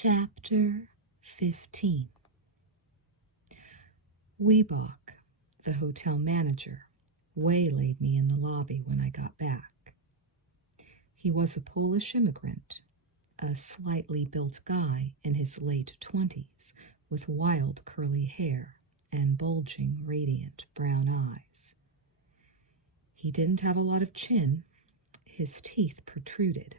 Chapter 15. Weebach, the hotel manager, waylaid me in the lobby when I got back. He was a Polish immigrant, a slightly built guy in his late 20s with wild curly hair and bulging, radiant brown eyes. He didn't have a lot of chin. His teeth protruded.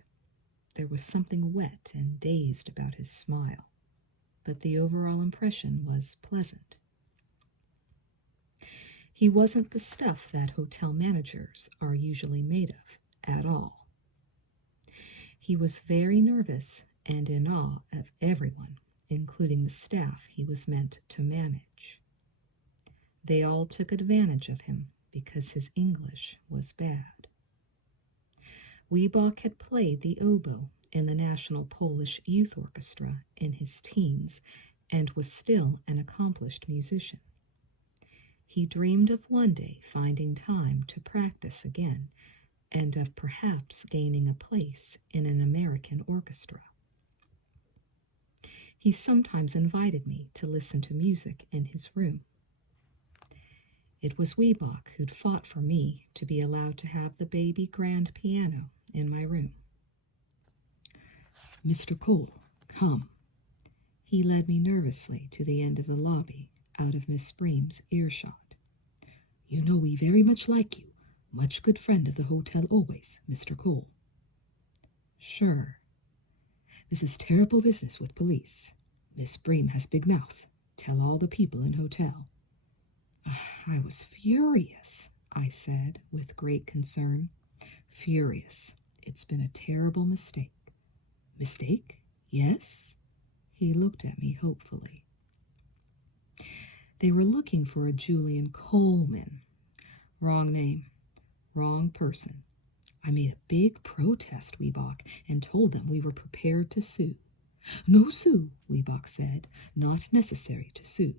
There was something wet and dazed about his smile, but the overall impression was pleasant. He wasn't the stuff that hotel managers are usually made of at all. He was very nervous and in awe of everyone, including the staff he was meant to manage. They all took advantage of him because his English was bad. Weebach had played the oboe in the National Polish Youth Orchestra in his teens and was still an accomplished musician. He dreamed of one day finding time to practice again and of perhaps gaining a place in an American orchestra. He sometimes invited me to listen to music in his room. It was Weebach who'd fought for me to be allowed to have the baby grand piano in my room. "Mr. Cole, come." He led me nervously to the end of the lobby, out of Miss Bream's earshot. "You know we very much like you. Much good friend of the hotel always, Mr. Cole." "Sure." "This is terrible business with police. Miss Bream has big mouth. Tell all the people in hotel." I was furious, I said, with great concern. "Furious. It's been a terrible mistake." "Mistake? Yes?" He looked at me hopefully. "They were looking for a Julian Coleman. Wrong name. Wrong person. I made a big protest, Weebach, and told them we were prepared to sue." "No sue," Weebach said. "Not necessary to sue.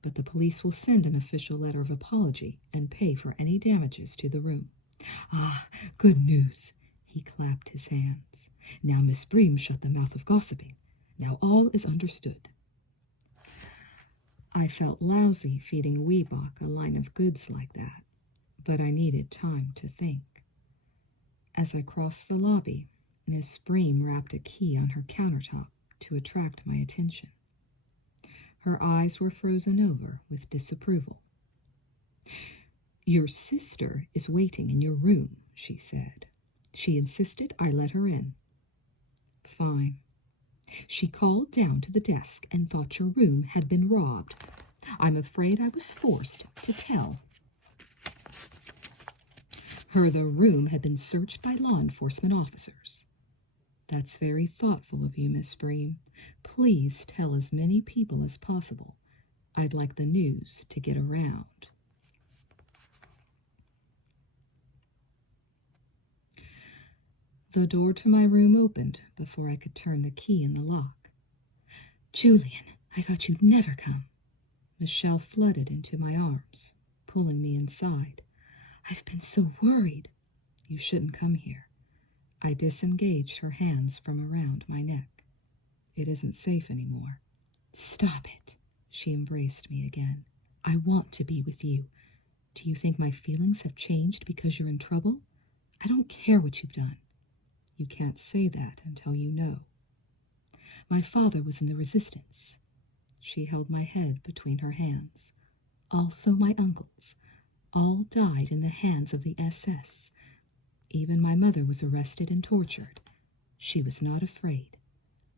But the police will send an official letter of apology and pay for any damages to the room." "Ah, good news." He clapped his hands. "Now Miss Bream shut the mouth of gossiping. Now all is understood." I felt lousy feeding Weebach a line of goods like that, but I needed time to think. As I crossed the lobby, Miss Bream rapped a key on her countertop to attract my attention. Her eyes were frozen over with disapproval. "Your sister is waiting in your room," she said. "She insisted I let her in." "Fine." "She called down to the desk and thought your room had been robbed. I'm afraid I was forced to tell her the room had been searched by law enforcement officers." "That's very thoughtful of you, Miss Bream. Please tell as many people as possible. I'd like the news to get around." The door to my room opened before I could turn the key in the lock. "Julian, I thought you'd never come." Michelle flooded into my arms, pulling me inside. "I've been so worried." "You shouldn't come here." I disengaged her hands from around my neck. "It isn't safe anymore." "Stop it." She embraced me again. "I want to be with you. Do you think my feelings have changed because you're in trouble? I don't care what you've done." "You can't say that until you know." "My father was in the resistance." She held my head between her hands. "Also my uncles. All died in the hands of the SS. Even my mother was arrested and tortured. She was not afraid.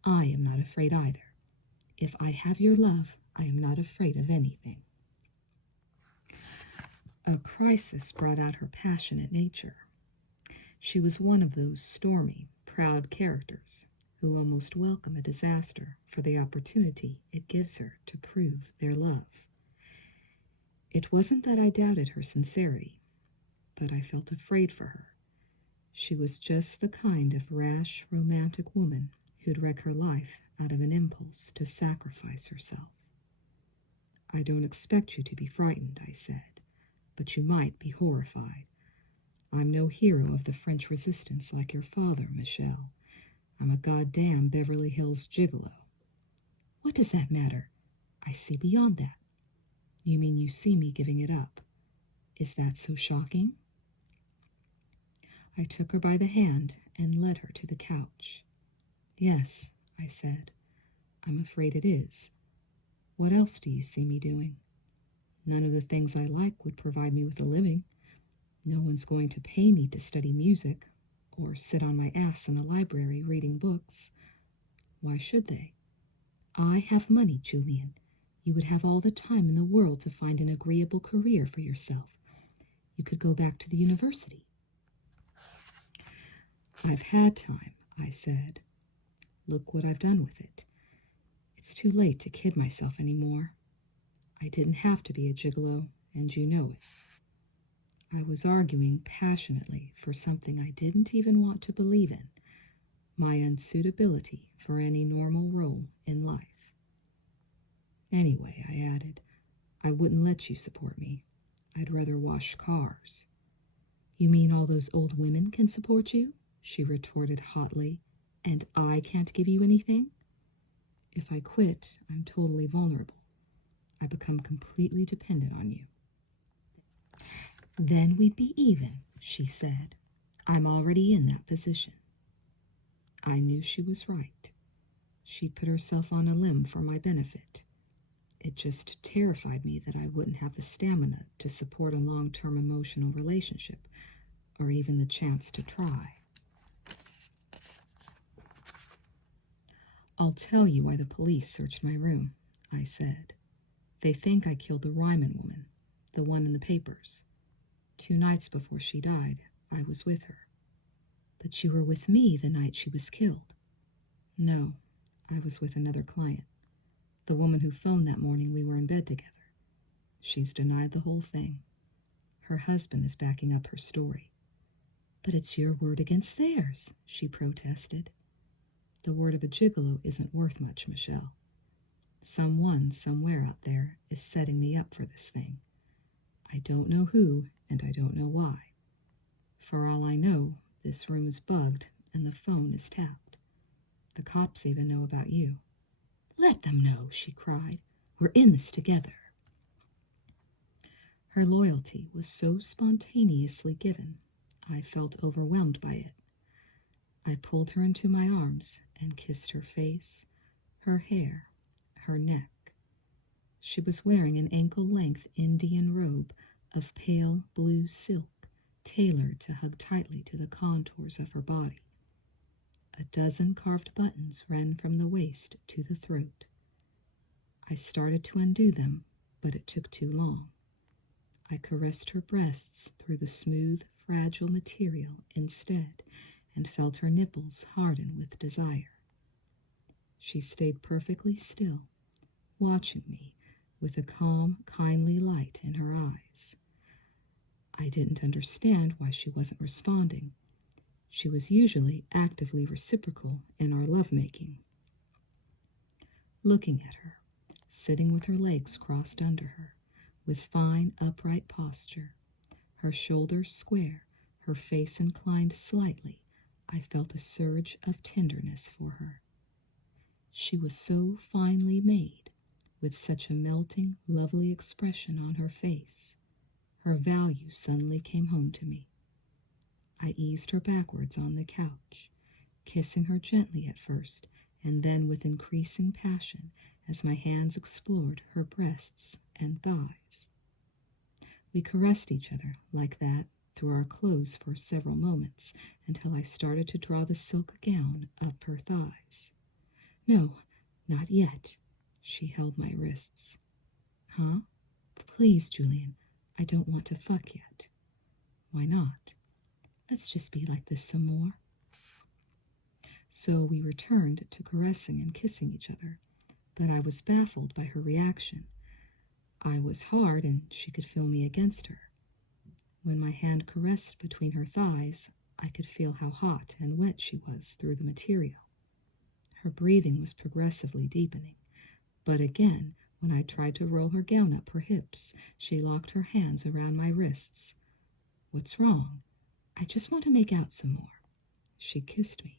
I am not afraid either. If I have your love, I am not afraid of anything." A crisis brought out her passionate nature. She was one of those stormy, proud characters who almost welcome a disaster for the opportunity it gives her to prove their love. It wasn't that I doubted her sincerity, but I felt afraid for her. She was just the kind of rash, romantic woman who'd wreck her life out of an impulse to sacrifice herself. "I don't expect you to be frightened," I said, "but you might be horrified. I'm no hero of the French resistance like your father, Michelle. I'm a goddamn Beverly Hills gigolo. What does that matter? I see beyond that. You mean you see me giving it up? Is that so shocking? I took her by the hand and led her to the couch. Yes, I said. I'm afraid it is. What else do you see me doing? None of the things I like would provide me with a living. No one's going to pay me to study music or sit on my ass in a library reading books. Why should they? I have money, Julian. You would have all the time in the world to find an agreeable career for yourself. You could go back to the university. I've had time, I said. Look what I've done with it. It's too late to kid myself anymore. I didn't have to be a gigolo, and you know it. I was arguing passionately for something I didn't even want to believe in, my unsuitability for any normal role in life. Anyway, I added, I wouldn't let you support me. I'd rather wash cars. You mean all those old women can support you? She retorted hotly, and I can't give you anything? If I quit, I'm totally vulnerable. I become completely dependent on you. Then we'd be even, she said. I'm already in that position. I knew she was right. She'd put herself on a limb for my benefit. It just terrified me that I wouldn't have the stamina to support a long-term emotional relationship, or even the chance to try. I'll tell you why the police searched my room, I said. They think I killed the Ryman woman, the one in the papers. 2 nights before she died, I was with her. But you were with me the night she was killed. No, I was with another client. The woman who phoned that morning we were in bed together. She's denied the whole thing. Her husband is backing up her story. But it's your word against theirs, she protested. The word of a gigolo isn't worth much, Michelle. Someone somewhere out there is setting me up for this thing. I don't know who, and I don't know why. For all I know, this room is bugged and the phone is tapped. The cops even know about you. Let them know, she cried. We're in this together. Her loyalty was so spontaneously given, I felt overwhelmed by it. I pulled her into my arms and kissed her face, her hair, her neck. She was wearing an ankle-length Indian robe of pale blue silk, tailored to hug tightly to the contours of her body. A dozen carved buttons ran from the waist to the throat. I started to undo them, but it took too long. I caressed her breasts through the smooth, fragile material instead, and felt her nipples harden with desire. She stayed perfectly still, watching me with a calm, kindly light in her eyes. I didn't understand why she wasn't responding. She was usually actively reciprocal in our lovemaking. Looking at her, sitting with her legs crossed under her, with fine, upright posture, her shoulders square, her face inclined slightly, I felt a surge of tenderness for her. She was so finely made, with such a melting, lovely expression on her face. Her value suddenly came home to me. I eased her backwards on the couch, kissing her gently at first, and then with increasing passion as my hands explored her breasts and thighs. We caressed each other like that through our clothes for several moments until I started to draw the silk gown up her thighs. No, not yet. She held my wrists. Huh? Please, Julian, I don't want to fuck yet. Why not? Let's just be like this some more. So we returned to caressing and kissing each other, but I was baffled by her reaction. I was hard and she could feel me against her. When my hand caressed between her thighs, I could feel how hot and wet she was through the material. Her breathing was progressively deepening, but again, when I tried to roll her gown up her hips, she locked her hands around my wrists. What's wrong? I just want to make out some more. She kissed me.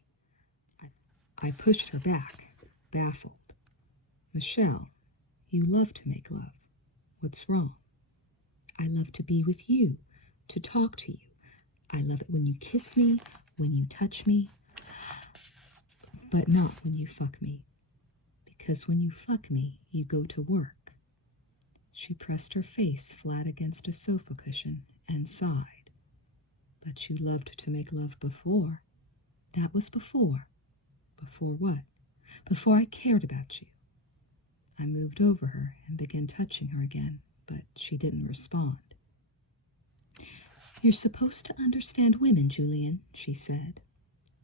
I pushed her back, baffled. Michelle, you love to make love. What's wrong? I love to be with you, to talk to you. I love it when you kiss me, when you touch me, but not when you fuck me. Because when you fuck me, you go to work. She pressed her face flat against a sofa cushion and sighed. But you loved to make love before. That was before. Before what? Before I cared about you. I moved over her and began touching her again, but she didn't respond. You're supposed to understand women, Julian, she said.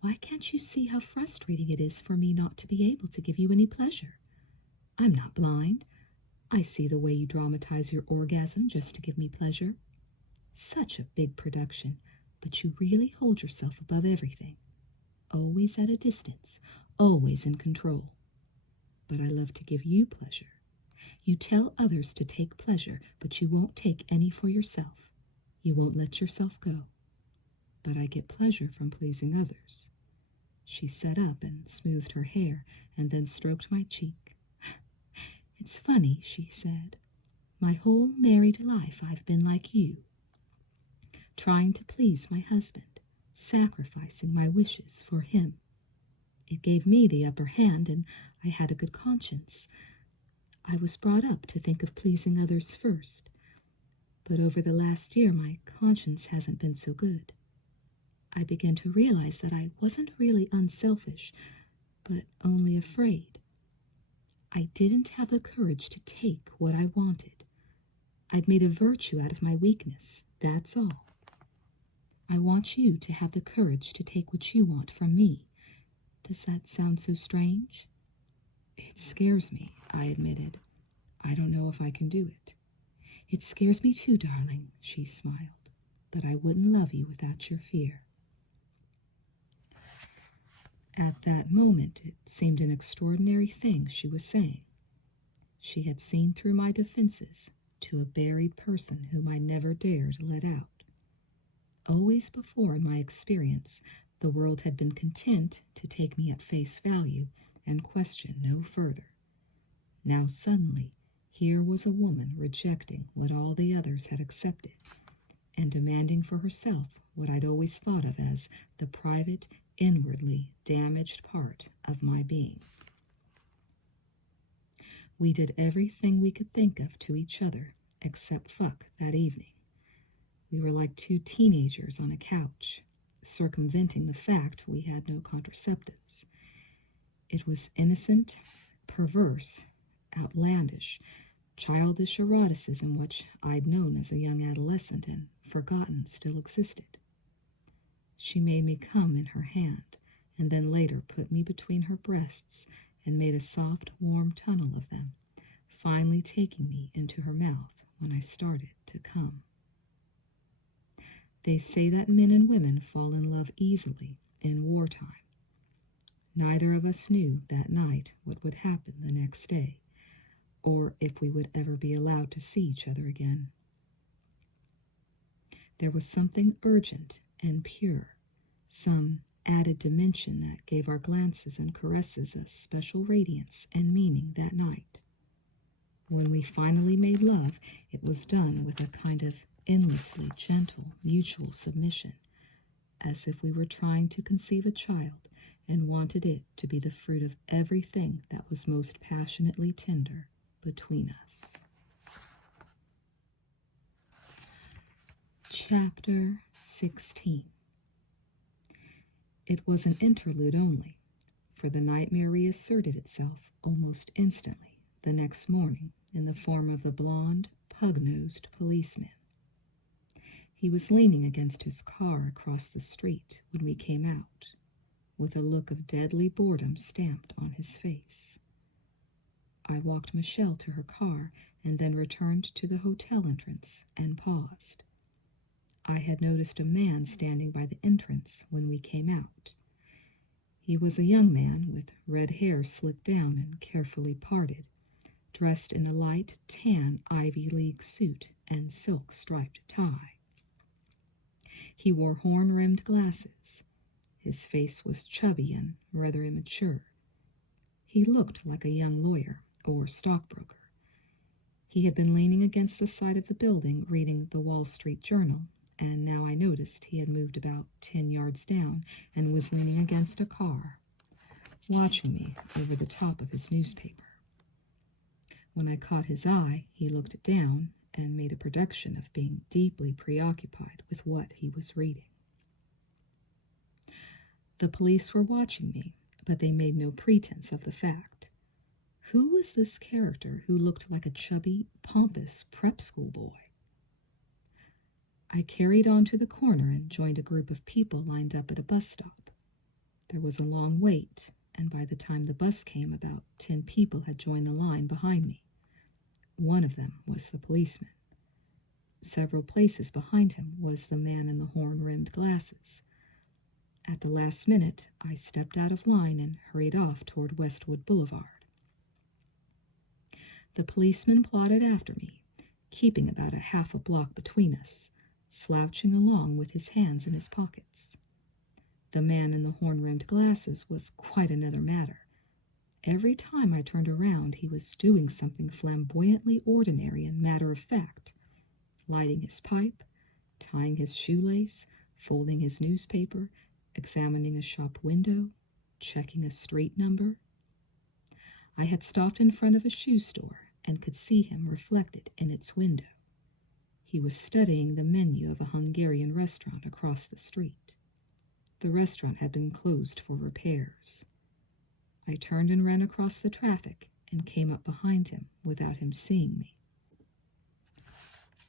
Why can't you see how frustrating it is for me not to be able to give you any pleasure? I'm not blind. I see the way you dramatize your orgasm just to give me pleasure. Such a big production, but you really hold yourself above everything. Always at a distance, always in control. But I love to give you pleasure. You tell others to take pleasure, but you won't take any for yourself. You won't let yourself go. But I get pleasure from pleasing others. She sat up and smoothed her hair and then stroked my cheek. It's funny, she said. My whole married life I've been like you, trying to please my husband, sacrificing my wishes for him. It gave me the upper hand, and I had a good conscience. I was brought up to think of pleasing others first, but over the last year my conscience hasn't been so good. I began to realize that I wasn't really unselfish, but only afraid. I didn't have the courage to take what I wanted. I'd made a virtue out of my weakness, that's all. I want you to have the courage to take what you want from me. Does that sound so strange? It scares me, I admitted. I don't know if I can do it. It scares me too, darling, she smiled, but I wouldn't love you without your fear. At that moment, it seemed an extraordinary thing she was saying. She had seen through my defenses to a buried person whom I never dared let out. Always before in my experience, the world had been content to take me at face value and question no further. Now suddenly, here was a woman rejecting what all the others had accepted and demanding for herself what I'd always thought of as the private, inwardly damaged part of my being. We did everything we could think of to each other except fuck that evening. We were like two teenagers on a couch, circumventing the fact we had no contraceptives. It was innocent, perverse, outlandish, childish eroticism which I'd known as a young adolescent and forgotten still existed. She made me come in her hand, and then later put me between her breasts and made a soft, warm tunnel of them, finally taking me into her mouth when I started to come. They say that men and women fall in love easily in wartime. Neither of us knew that night what would happen the next day, or if we would ever be allowed to see each other again. There was something urgent and pure, some added dimension that gave our glances and caresses a special radiance and meaning that night. When we finally made love, it was done with a kind of endlessly gentle mutual submission, as if we were trying to conceive a child and wanted it to be the fruit of everything that was most passionately tender between us. Chapter 16. It was an interlude only, for the nightmare reasserted itself almost instantly the next morning in the form of the blond, pug-nosed policeman. He was leaning against his car across the street when we came out, with a look of deadly boredom stamped on his face. I walked Michelle to her car and then returned to the hotel entrance and paused. I had noticed a man standing by the entrance when we came out. He was a young man with red hair slicked down and carefully parted, dressed in a light tan Ivy League suit and silk striped tie. He wore horn-rimmed glasses. His face was chubby and rather immature. He looked like a young lawyer or stockbroker. He had been leaning against the side of the building reading the Wall Street Journal, and now I noticed he had moved about 10 yards down and was leaning against a car, watching me over the top of his newspaper. When I caught his eye, he looked down and made a production of being deeply preoccupied with what he was reading. The police were watching me, but they made no pretense of the fact. Who was this character who looked like a chubby, pompous prep school boy? I carried on to the corner and joined a group of people lined up at a bus stop. There was a long wait, and by the time the bus came, about 10 people had joined the line behind me. One of them was the policeman. Several places behind him was the man in the horn-rimmed glasses. At the last minute, I stepped out of line and hurried off toward Westwood Boulevard. The policeman plodded after me, keeping about a half a block between us, slouching along with his hands in his pockets. The man in the horn-rimmed glasses was quite another matter. Every time I turned around, he was doing something flamboyantly ordinary and matter-of-fact, lighting his pipe, tying his shoelace, folding his newspaper, examining a shop window, checking a street number. I had stopped in front of a shoe store and could see him reflected in its window. He was studying the menu of a Hungarian restaurant across the street. The restaurant had been closed for repairs. I turned and ran across the traffic and came up behind him without him seeing me.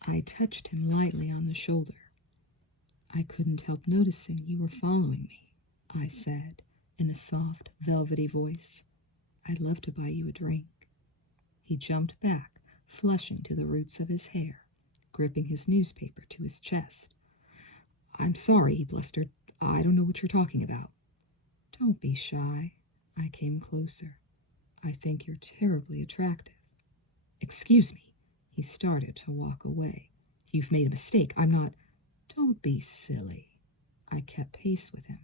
I touched him lightly on the shoulder. "I couldn't help noticing you were following me," I said in a soft, velvety voice. "I'd love to buy you a drink." He jumped back, flushing to the roots of his hair, gripping his newspaper to his chest. "I'm sorry," he blustered. "I don't know what you're talking about." "Don't be shy." I came closer. "I think you're terribly attractive." "Excuse me." He started to walk away. "You've made a mistake. I'm not—" "Don't be silly." I kept pace with him.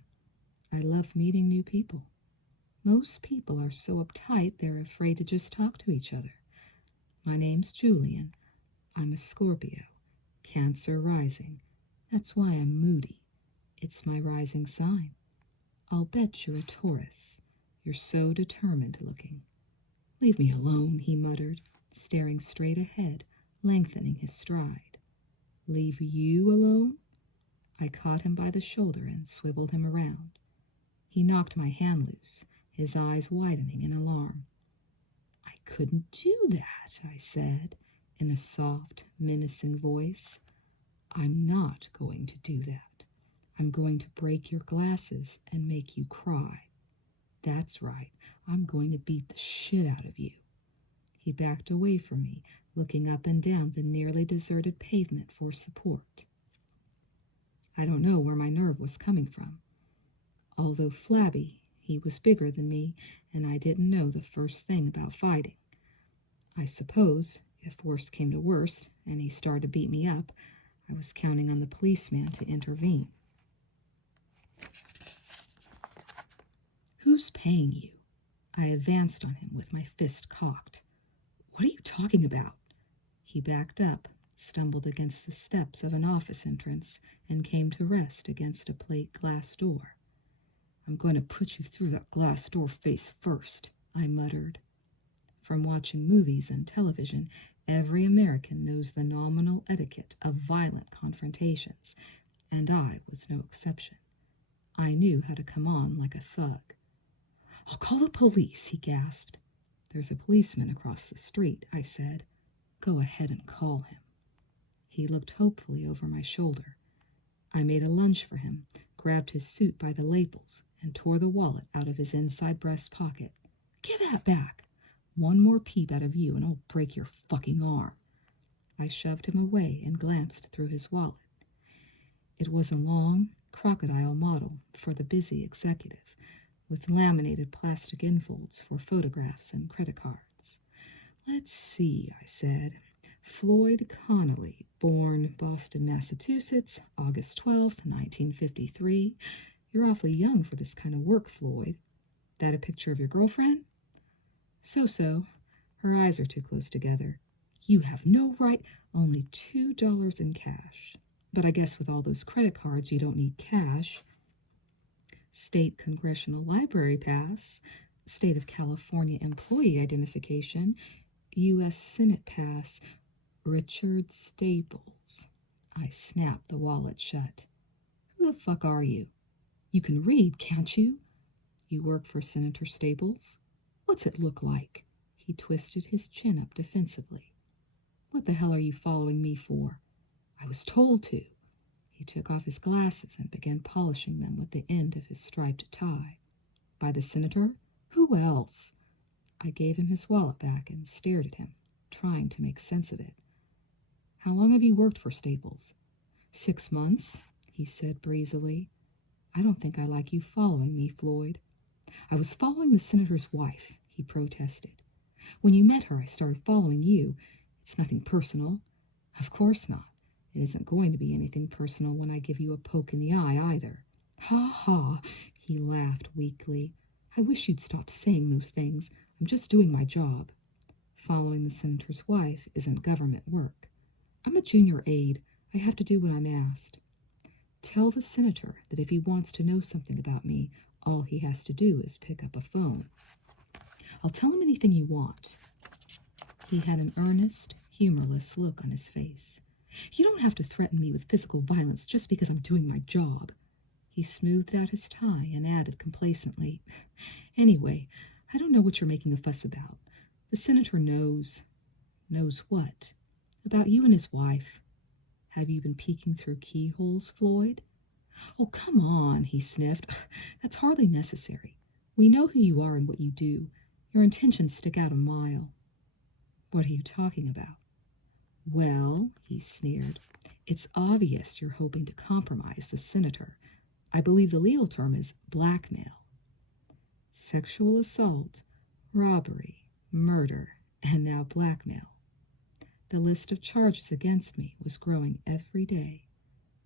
"I love meeting new people. Most people are so uptight they're afraid to just talk to each other. My name's Julian. I'm a Scorpio, Cancer rising. That's why I'm moody. It's my rising sign. I'll bet you're a Taurus. You're so determined looking." "Leave me alone," he muttered, staring straight ahead, lengthening his stride. "Leave you alone?" I caught him by the shoulder and swiveled him around. He knocked my hand loose, his eyes widening in alarm. "I couldn't do that," I said, in a soft, menacing voice. "I'm not going to do that. I'm going to break your glasses and make you cry. That's right, I'm going to beat the shit out of you." He backed away from me, looking up and down the nearly deserted pavement for support. I don't know where my nerve was coming from. Although flabby, he was bigger than me, and I didn't know the first thing about fighting. I suppose, if worse came to worst, and he started to beat me up, I was counting on the policeman to intervene. "Who's paying you?" I advanced on him with my fist cocked. "What are you talking about?" He backed up, stumbled against the steps of an office entrance, and came to rest against a plate glass door. "I'm going to put you through that glass door face first," I muttered. From watching movies and television, every American knows the nominal etiquette of violent confrontations, and I was no exception. I knew how to come on like a thug. "I'll call the police," he gasped. "There's a policeman across the street," I said. "Go ahead and call him." He looked hopefully over my shoulder. I made a lunge for him, grabbed his suit by the lapels, and tore the wallet out of his inside breast pocket. "Give that back! One more peep out of you and I'll break your fucking arm." I shoved him away and glanced through his wallet. It was a long, crocodile model for the busy executive, with laminated plastic infolds for photographs and credit cards. "Let's see," I said. "Floyd Connolly, born Boston, Massachusetts, August 12th, 1953. You're awfully young for this kind of work, Floyd. That a picture of your girlfriend? So. Her eyes are too close together. You have no right. Only $2 in cash. But I guess with all those credit cards, you don't need cash. State Congressional Library Pass, State of California Employee Identification, U.S. Senate Pass, Richard Staples. I snapped the wallet shut. Who the fuck are you? You can read, can't you? You work for Senator Staples? What's it look like? He twisted his chin up defensively. What the hell are you following me for? I was told to. He took off his glasses and began polishing them with the end of his striped tie. By the senator? Who else? I gave him his wallet back and stared at him, trying to make sense of it. How long have you worked for Staples? 6 months, he said breezily. I don't think I like you following me, Floyd. I was following the senator's wife, he protested. When you met her, I started following you. It's nothing personal. Of course not. It isn't going to be anything personal when I give you a poke in the eye either. Ha ha, he laughed weakly. I wish you'd stop saying those things. I'm just doing my job. Following the senator's wife isn't government work. I'm a junior aide. I have to do what I'm asked. Tell the senator that if he wants to know something about me, all he has to do is pick up a phone. I'll tell him anything you want. He had an earnest, humorless look on his face. You don't have to threaten me with physical violence just because I'm doing my job. He smoothed out his tie and added complacently, Anyway, I don't know what you're making a fuss about. The senator knows. Knows what? About you and his wife. Have you been peeking through keyholes, Floyd? Oh, come on, he sniffed. That's hardly necessary. We know who you are and what you do. Your intentions stick out a mile. What are you talking about? Well, he sneered, it's obvious you're hoping to compromise the senator. I believe the legal term is blackmail. Sexual assault, robbery, murder, and now blackmail. The list of charges against me was growing every day.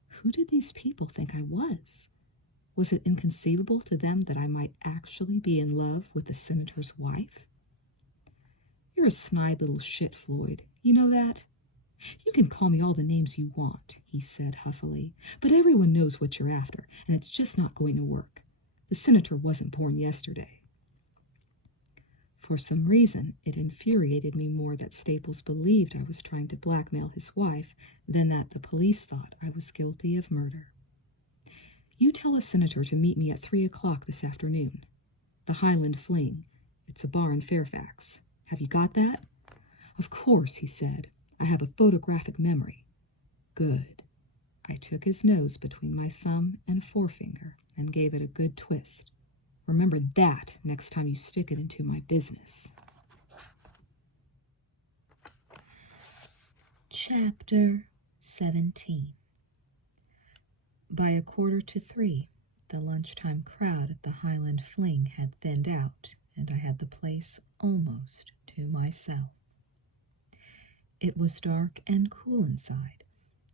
Who did these people think I was? Was it inconceivable to them that I might actually be in love with the senator's wife? You're a snide little shit, Floyd. You know that? You can call me all the names you want, he said huffily, but everyone knows what you're after, and it's just not going to work. The senator wasn't born yesterday. For some reason, it infuriated me more that Staples believed I was trying to blackmail his wife than that the police thought I was guilty of murder. You tell the senator to meet me at 3 o'clock this afternoon. The Highland Fling. It's a bar in Fairfax. Have you got that? Of course, he said. I have a photographic memory. Good. I took his nose between my thumb and forefinger and gave it a good twist. Remember that next time you stick it into my business. Chapter 17. By 2:45, the lunchtime crowd at the Highland Fling had thinned out, and I had the place almost to myself. It was dark and cool inside,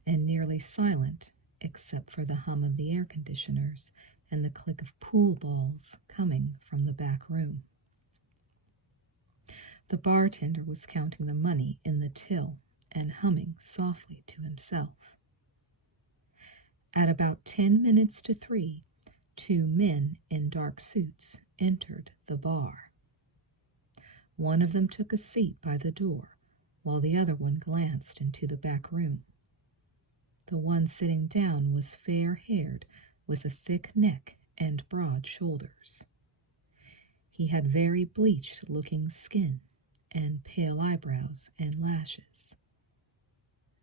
and nearly silent except for the hum of the air conditioners and the click of pool balls coming from the back room. The bartender was counting the money in the till and humming softly to himself. At about 10 minutes to 3, 2 men in dark suits entered the bar. One of them took a seat by the door, while the other one glanced into the back room. The one sitting down was fair-haired, with a thick neck and broad shoulders. He had very bleached-looking skin and pale eyebrows and lashes.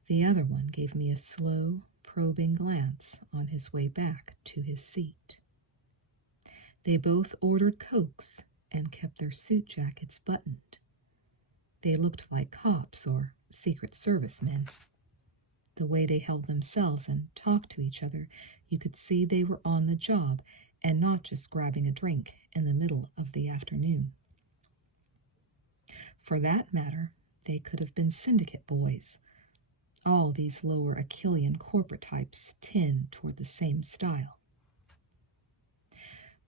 The other one gave me a slow, probing glance on his way back to his seat. They both ordered Cokes and kept their suit jackets buttoned. They looked like cops or Secret Service men. The way they held themselves and talked to each other, you could see they were on the job and not just grabbing a drink in the middle of the afternoon. For that matter, they could have been syndicate boys. All these lower Achillean corporate types tend toward the same style.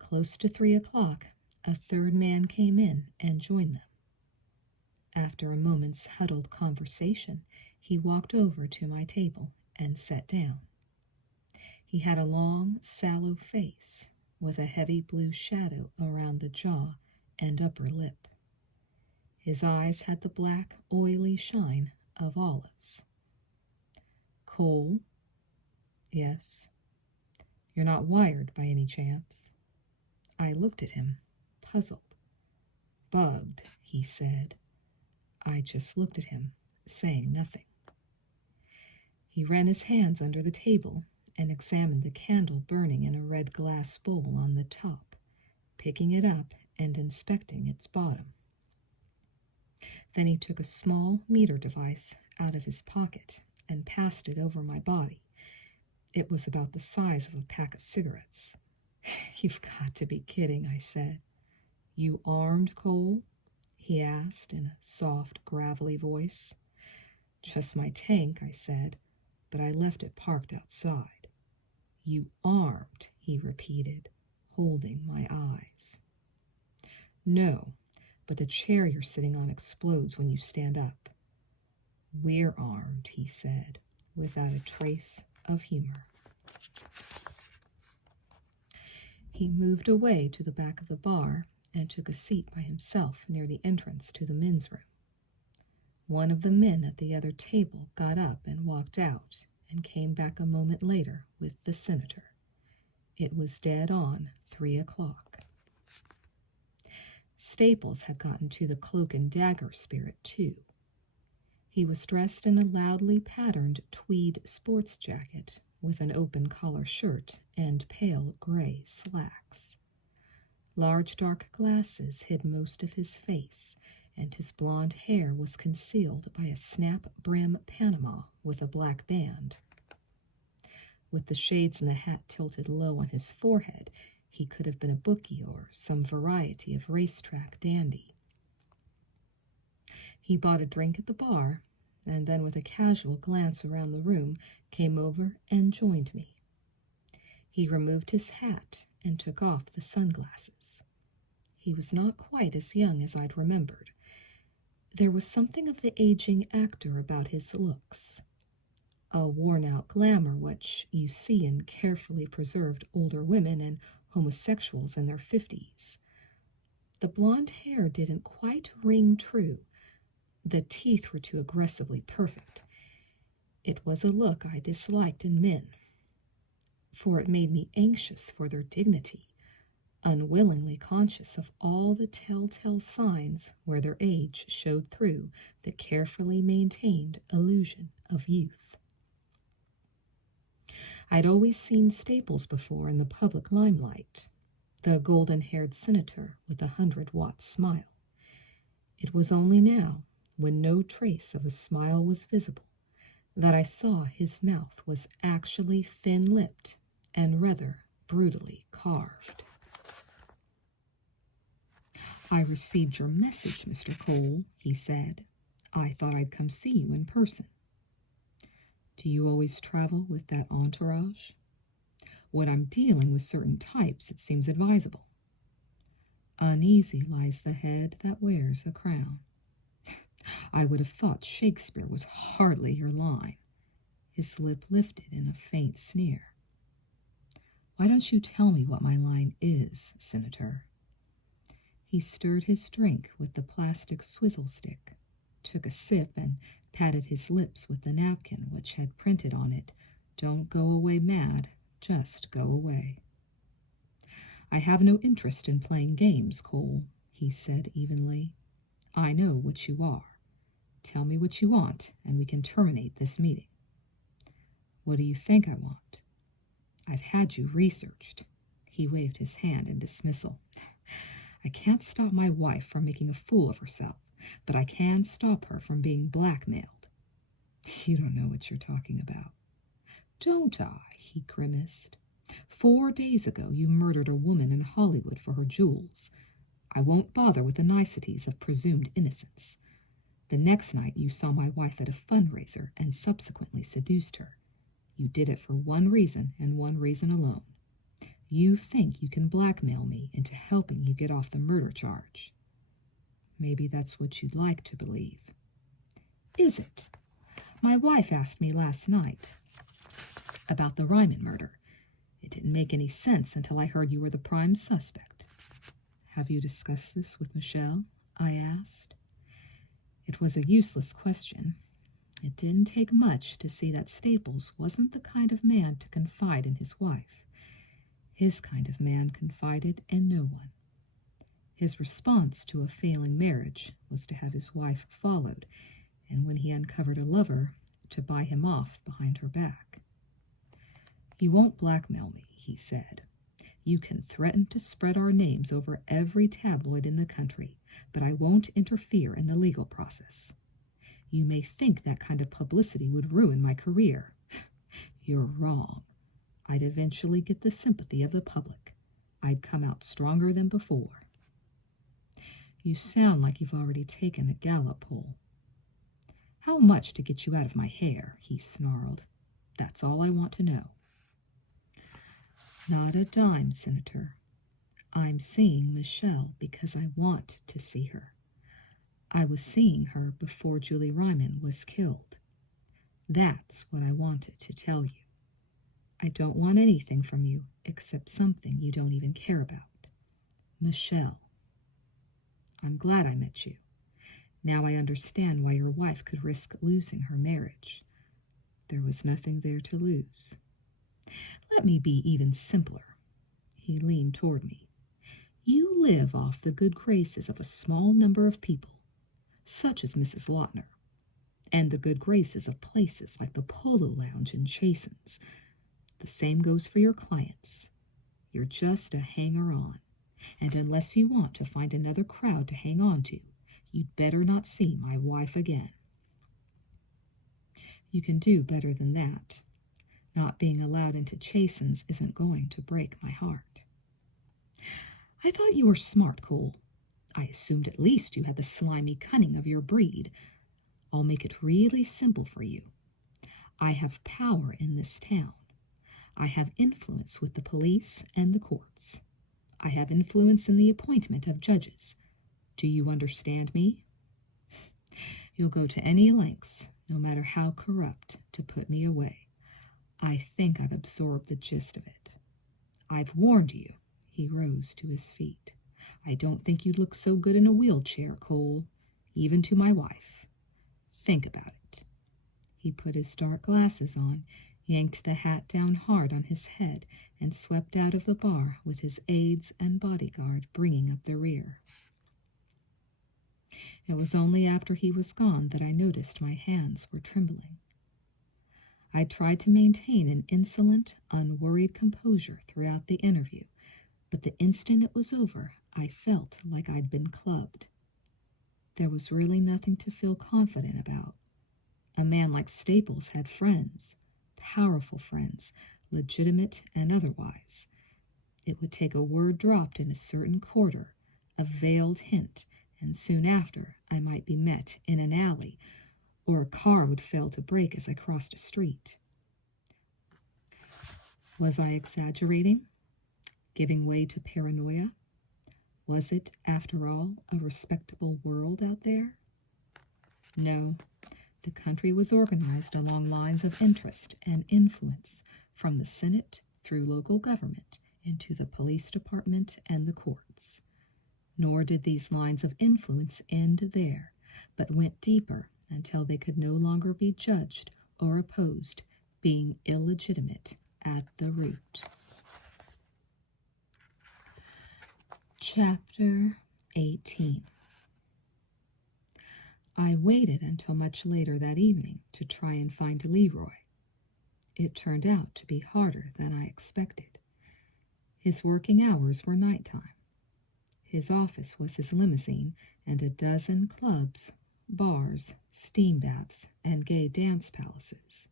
Close to 3 o'clock, a third man came in and joined them. After a moment's huddled conversation, he walked over to my table and sat down. He had a long, sallow face with a heavy blue shadow around the jaw and upper lip. His eyes had the black, oily shine of olives. "Cole?" "Yes." "You're not wired by any chance?" I looked at him, puzzled. "Bugged," he said. I just looked at him, saying nothing. He ran his hands under the table and examined the candle burning in a red glass bowl on the top, picking it up and inspecting its bottom. Then he took a small meter device out of his pocket and passed it over my body. It was about the size of a pack of cigarettes. "You've got to be kidding," I said. "You armed, Cole?" he asked in a soft, gravelly voice. "Just my tank," I said, "but I left it parked outside." "You armed," he repeated, holding my eyes. "No, but the chair you're sitting on explodes when you stand up." "We're armed," he said, without a trace of humor. He moved away to the back of the bar and took a seat by himself near the entrance to the men's room. One of the men at the other table got up and walked out and came back a moment later with the senator. It was dead on 3 o'clock. Staples had gotten to the cloak and dagger spirit, too. He was dressed in a loudly patterned tweed sports jacket with an open collar shirt and pale gray slacks. Large dark glasses hid most of his face, and his blonde hair was concealed by a snap-brim Panama with a black band. With the shades and the hat tilted low on his forehead, he could have been a bookie or some variety of racetrack dandy. He bought a drink at the bar, and then with a casual glance around the room, came over and joined me. He removed his hat and took off the sunglasses. He was not quite as young as I'd remembered. There was something of the aging actor about his looks, a worn-out glamour which you see in carefully preserved older women and homosexuals in their 50s. The blonde hair didn't quite ring true. The teeth were too aggressively perfect. It was a look I disliked in men, for it made me anxious for their dignity, unwillingly conscious of all the telltale signs where their age showed through the carefully maintained illusion of youth. I'd always seen Staples before in the public limelight, the golden-haired senator with the 100-watt smile. It was only now, when no trace of a smile was visible, that I saw his mouth was actually thin-lipped and rather brutally carved. "I received your message, Mr. Cole," he said. "I thought I'd come see you in person." "Do you always travel with that entourage?" "When I'm dealing with certain types, it seems advisable." "Uneasy lies the head that wears a crown." "I would have thought Shakespeare was hardly your line." His lip lifted in a faint sneer. "Why don't you tell me what my line is, Senator?" He stirred his drink with the plastic swizzle stick, took a sip, and patted his lips with the napkin which had printed on it, "Don't go away mad, just go away." "I have no interest in playing games, Cole," he said evenly. "I know what you are. Tell me what you want, and we can terminate this meeting." "What do you think I want?" "I've had you researched." He waved his hand in dismissal. "I can't stop my wife from making a fool of herself, but I can stop her from being blackmailed." "You don't know what you're talking about." "Don't I?" he grimaced. 4 days ago you murdered a woman in Hollywood for her jewels. I won't bother with the niceties of presumed innocence. The next night you saw my wife at a fundraiser and subsequently seduced her. You did it for one reason and one reason alone. You think you can blackmail me into helping you get off the murder charge. Maybe that's what you'd like to believe. Is it? My wife asked me last night about the Ryman murder. It didn't make any sense until I heard you were the prime suspect. Have you discussed this with Michelle? I asked. It was a useless question. It didn't take much to see that Staples wasn't the kind of man to confide in his wife. His kind of man confided in no one. His response to a failing marriage was to have his wife followed, and when he uncovered a lover, to buy him off behind her back. You won't blackmail me, he said. You can threaten to spread our names over every tabloid in the country, but I won't interfere in the legal process. You may think that kind of publicity would ruin my career. You're wrong. I'd eventually get the sympathy of the public. I'd come out stronger than before. You sound like you've already taken a Gallup poll. How much to get you out of my hair? He snarled. That's all I want to know. Not a dime, Senator. I'm seeing Michelle because I want to see her. I was seeing her before Julie Ryman was killed. That's what I wanted to tell you. I don't want anything from you except something you don't even care about. Michelle. I'm glad I met you. Now I understand why your wife could risk losing her marriage. There was nothing there to lose. Let me be even simpler. He leaned toward me. You live off the good graces of a small number of people, such as Mrs. Lautner, and the good graces of places like the Polo Lounge and Chasen's. The same goes for your clients. You're just a hanger-on, and unless you want to find another crowd to hang on to, you'd better not see my wife again. You can do better than that. Not being allowed into Chasen's isn't going to break my heart. I thought you were smart, Cole. I assumed at least you had the slimy cunning of your breed. I'll make it really simple for you. I have power in this town. I have influence with the police and the courts. I have influence in the appointment of judges. Do you understand me? You'll go to any lengths, no matter how corrupt, to put me away. I think I've absorbed the gist of it. I've warned you. He rose to his feet. I don't think you'd look so good in a wheelchair, Cole, even to my wife. Think about it. He put his dark glasses on, yanked the hat down hard on his head, and swept out of the bar with his aides and bodyguard bringing up the rear. It was only after he was gone that I noticed my hands were trembling. I tried to maintain an insolent, unworried composure throughout the interview, but the instant it was over, I felt like I'd been clubbed. There was really nothing to feel confident about. A man like Staples had friends, powerful friends, legitimate and otherwise. It would take a word dropped in a certain quarter, a veiled hint, and soon after I might be met in an alley, or a car would fail to brake as I crossed a street. Was I exaggerating? Giving way to paranoia? Was it, after all, a respectable world out there? No, the country was organized along lines of interest and influence, from the Senate through local government into the police department and the courts. Nor did these lines of influence end there, but went deeper until they could no longer be judged or opposed, being illegitimate at the root. Chapter 18. I waited until much later that evening to try and find Leroy. It turned out to be harder than I expected. His working hours were nighttime. His office was his limousine and a dozen clubs, bars, steam baths, and gay dance palaces.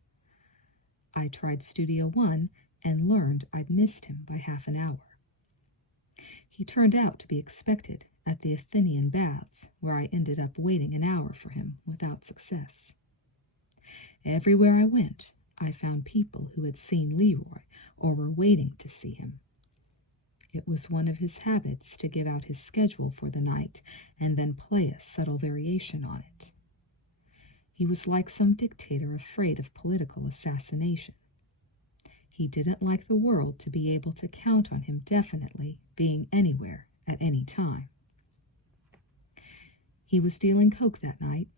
I tried Studio 1 and learned I'd missed him by half an hour. He turned out to be expected at the Athenian Baths, where I ended up waiting an hour for him without success. Everywhere I went, I found people who had seen Leroy or were waiting to see him. It was one of his habits to give out his schedule for the night and then play a subtle variation on it. He was like some dictator afraid of political assassination. He didn't like the world to be able to count on him definitely being anywhere at any time. He was dealing coke that night,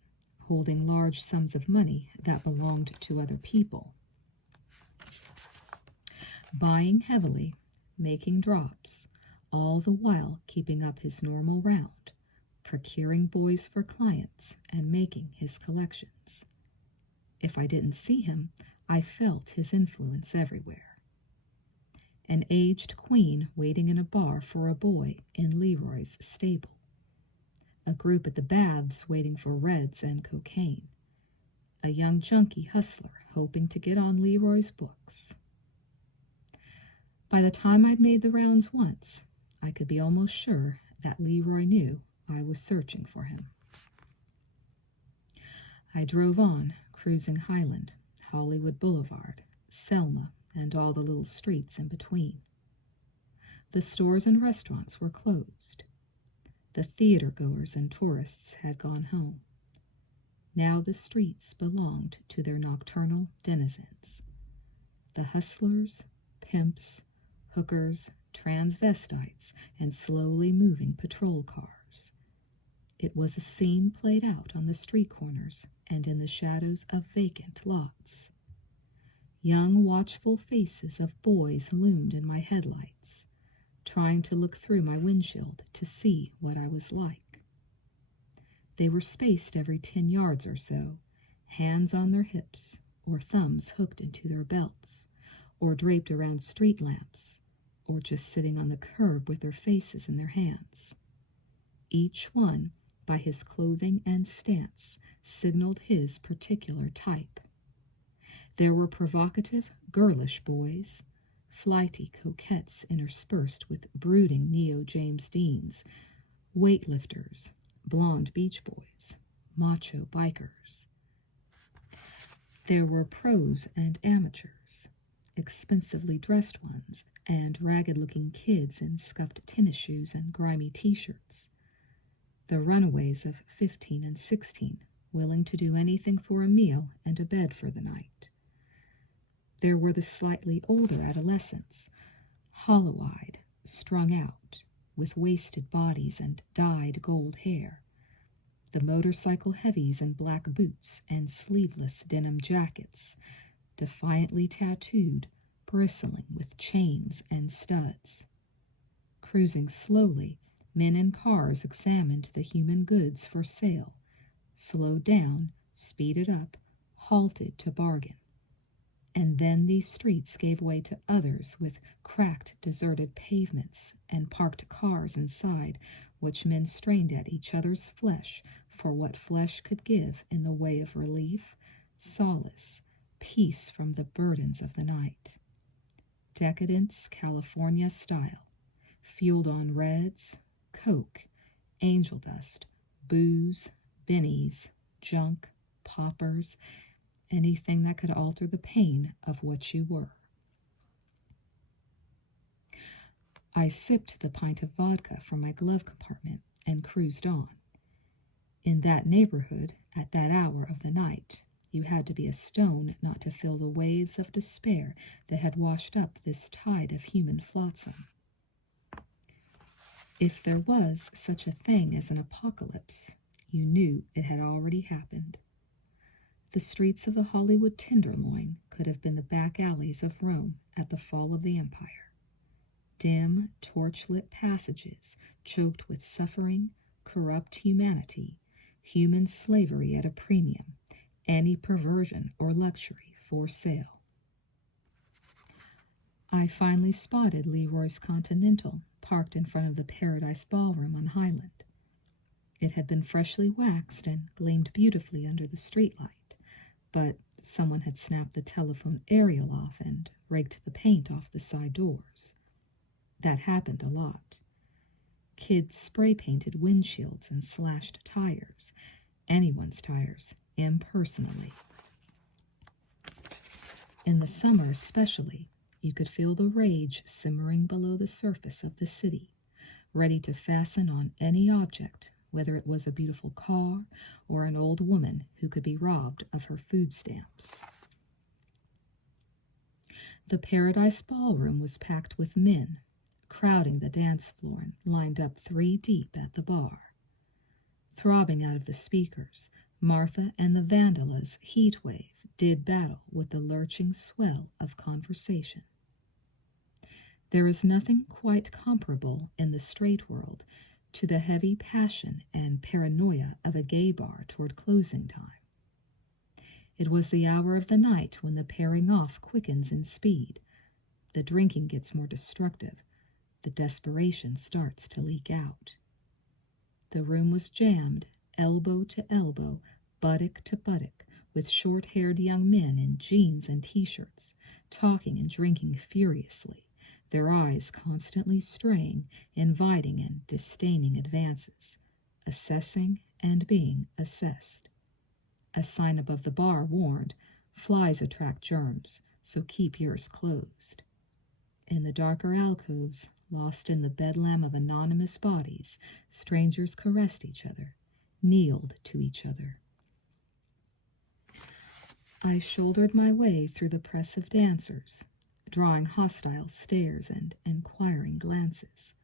holding large sums of money that belonged to other people. Buying heavily, making drops, all the while keeping up his normal round, procuring boys for clients and making his collections. If I didn't see him, I felt his influence everywhere. An aged queen waiting in a bar for a boy in Leroy's stable. A group at the baths waiting for reds and cocaine. A young junkie hustler hoping to get on Leroy's books. By the time I'd made the rounds once, I could be almost sure that Leroy knew I was searching for him. I drove on, cruising Highland, Hollywood Boulevard, Selma, and all the little streets in between. The stores and restaurants were closed. The theater-goers and tourists had gone home. Now the streets belonged to their nocturnal denizens. The hustlers, pimps, hookers, transvestites, and slowly moving patrol cars. It was a scene played out on the street corners and in the shadows of vacant lots. Young, watchful faces of boys loomed in my headlights, trying to look through my windshield to see what I was like. They were spaced every 10 yards or so, hands on their hips, or thumbs hooked into their belts, or draped around street lamps, or just sitting on the curb with their faces in their hands. Each one, by his clothing and stance, signaled his particular type. There were provocative, girlish boys, flighty coquettes interspersed with brooding Neo-James Deans, weightlifters, blonde beach boys, macho bikers. There were pros and amateurs, expensively dressed ones, and ragged-looking kids in scuffed tennis shoes and grimy T-shirts. The runaways of 15 and 16, willing to do anything for a meal and a bed for the night. There were the slightly older adolescents, hollow-eyed, strung out, with wasted bodies and dyed gold hair. The motorcycle heavies in black boots and sleeveless denim jackets, defiantly tattooed, bristling with chains and studs. Cruising slowly, men in cars examined the human goods for sale, slowed down, speeded up, halted to bargain. And then these streets gave way to others with cracked, deserted pavements and parked cars inside, which men strained at each other's flesh for what flesh could give in the way of relief, solace, peace from the burdens of the night. Decadence, California style, fueled on reds, coke, angel dust, booze, bennies, junk, poppers, anything that could alter the pain of what you were. I sipped the pint of vodka from my glove compartment and cruised on. In that neighborhood, at that hour of the night, you had to be a stone not to feel the waves of despair that had washed up this tide of human flotsam. If there was such a thing as an apocalypse, you knew it had already happened. The streets of the Hollywood Tenderloin could have been the back alleys of Rome at the fall of the empire. Dim, torch-lit passages choked with suffering, corrupt humanity, human slavery at a premium, any perversion or luxury for sale. I finally spotted Leroy's Continental parked in front of the Paradise Ballroom on Highland. It had been freshly waxed and gleamed beautifully under the streetlight, but someone had snapped the telephone aerial off and raked the paint off the side doors. That happened a lot. Kids spray-painted windshields and slashed tires, anyone's tires, impersonally. In the summer especially, You could feel the rage simmering below the surface of the city, ready to fasten on any object, whether it was a beautiful car or an old woman who could be robbed of her food stamps. The Paradise Ballroom was packed with men, crowding the dance floor and lined up 3 deep at the bar. Throbbing out of the speakers, Martha and the Vandala's heat wave did battle with the lurching swell of conversation. There is nothing quite comparable in the straight world to the heavy passion and paranoia of a gay bar toward closing time. It was the hour of the night when the pairing off quickens in speed. The drinking gets more destructive. The desperation starts to leak out. The room was jammed, elbow to elbow, buttock to buttock, with short-haired young men in jeans and T-shirts, talking and drinking furiously, their eyes constantly straying, inviting and disdaining advances, assessing and being assessed. A sign above the bar warned, "Flies attract germs, so keep yours closed." In the darker alcoves, lost in the bedlam of anonymous bodies, strangers caressed each other, kneeled to each other. I shouldered my way through the press of dancers, drawing hostile stares and inquiring glances.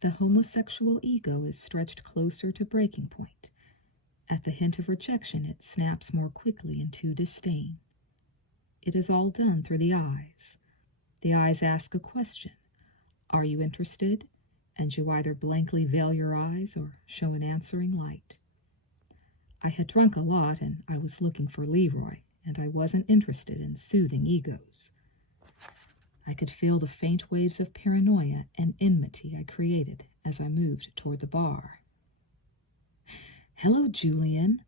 The homosexual ego is stretched closer to breaking point. At the hint of rejection, it snaps more quickly into disdain. It is all done through the eyes. The eyes ask a question. Are you interested? And you either blankly veil your eyes or show an answering light. I had drunk a lot, and I was looking for Leroy, and I wasn't interested in soothing egos. I could feel the faint waves of paranoia and enmity I created as I moved toward the bar. "Hello, Julian."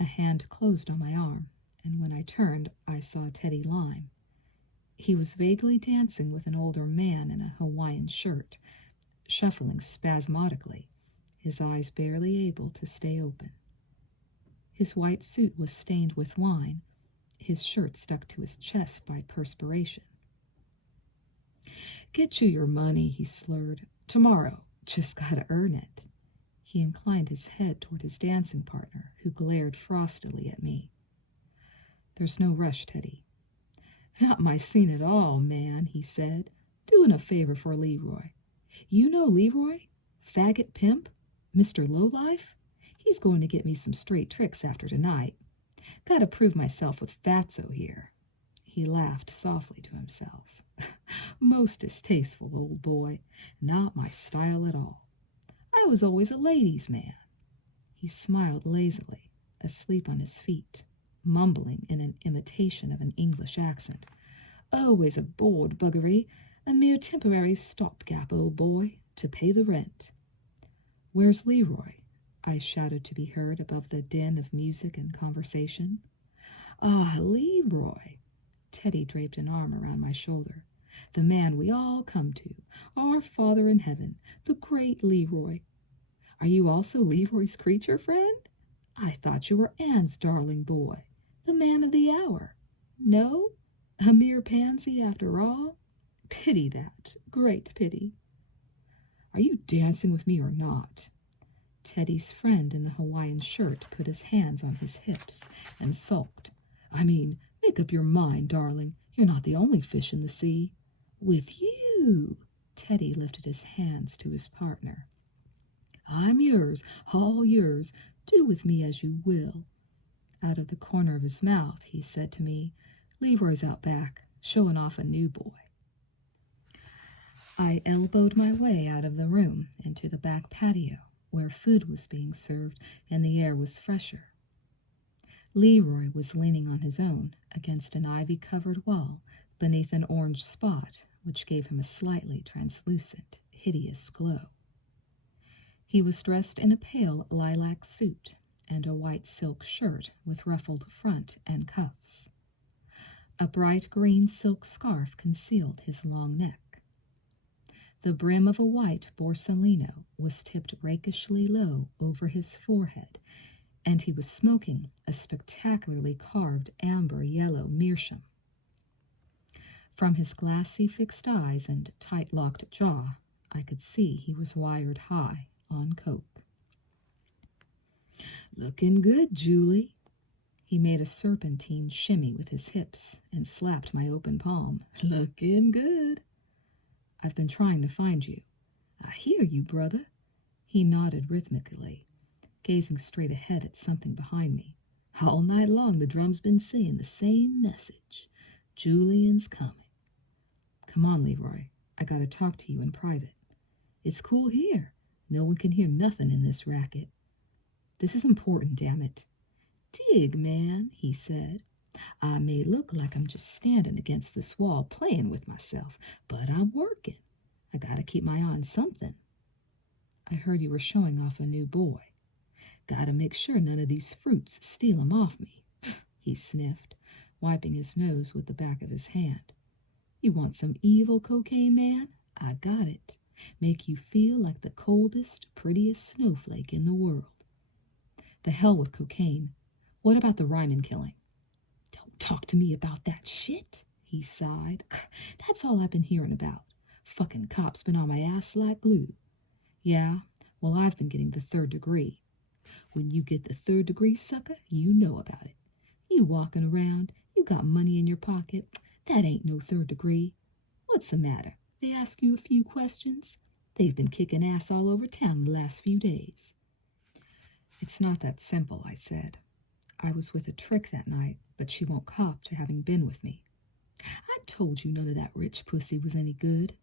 A hand closed on my arm, and when I turned, I saw Teddy Lime. He was vaguely dancing with an older man in a Hawaiian shirt, shuffling spasmodically, his eyes barely able to stay open. His white suit was stained with wine, his shirt stuck to his chest by perspiration. "Get you your money," he slurred. "Tomorrow. Just gotta earn it." He inclined his head toward his dancing partner, who glared frostily at me. "There's no rush, Teddy." "Not my scene at all, man," he said. "Doing a favor for Leroy. You know Leroy? Faggot pimp? Mr. Lowlife? He's going to get me some straight tricks after tonight. Gotta prove myself with Fatso here." He laughed softly to himself. "Most distasteful, old boy. Not my style at all. I was always a ladies' man." He smiled lazily, asleep on his feet, mumbling in an imitation of an English accent. "Always a bored buggery, a mere temporary stopgap, old boy, to pay the rent." "Where's Leroy?" I shouted to be heard above the din of music and conversation. "Ah, Leroy." Teddy draped an arm around my shoulder. "The man we all come to, our Father in heaven, the great Leroy. Are you also Leroy's creature, friend? I thought you were Anne's darling boy, the man of the hour. No? A mere pansy after all? Pity that, great pity." "Are you dancing with me or not?" Teddy's friend in the Hawaiian shirt put his hands on his hips and sulked. "I mean, make up your mind, darling. You're not the only fish in the sea." "With you." Teddy lifted his hands to his partner. "I'm yours, all yours. Do with me as you will." Out of the corner of his mouth, he said to me, "Leroy's out back, showing off a new boy." I elbowed my way out of the room into the back patio, where food was being served and the air was fresher. Leroy was leaning on his own against an ivy-covered wall beneath an orange spot which gave him a slightly translucent, hideous glow. He was dressed in a pale lilac suit and a white silk shirt with ruffled front and cuffs. A bright green silk scarf concealed his long neck. The brim of a white borsalino was tipped rakishly low over his forehead, and he was smoking a spectacularly carved amber-yellow meerschaum. From his glassy fixed eyes and tight-locked jaw, I could see he was wired high on coke. "Looking good, Julie." He made a serpentine shimmy with his hips and slapped my open palm. "Looking good." "I've been trying to find you." "I hear you, brother." He nodded rhythmically, gazing straight ahead at something behind me. "All night long the drum's been saying the same message. Julian's coming." "Come on, Leroy. I gotta talk to you in private." "It's cool here. No one can hear nothing in this racket." "This is important, damn it." "Dig, man," he said. "I may look like I'm just standing against this wall playing with myself, but I'm working. I gotta keep my eye on something." "I heard you were showing off a new boy." "Gotta make sure none of these fruits steal 'em off me." He sniffed, wiping his nose with the back of his hand. "You want some evil cocaine, man? I got it. Make you feel like the coldest, prettiest snowflake in the world." "The hell with cocaine. What about the Ryman killing?" "Don't talk to me about that shit," he sighed. "That's all I've been hearing about. Fucking cops been on my ass like glue." "Yeah, well, I've been getting the 3rd degree." "When you get the 3rd degree, sucker, you know about it. You walking around, you got money in your pocket. That ain't no 3rd degree. What's the matter? They ask you a few questions? They've been kicking ass all over town the last few days." "It's not that simple," I said. "I was with a trick that night, but she won't cop to having been with me." "I told you none of that rich pussy was any good."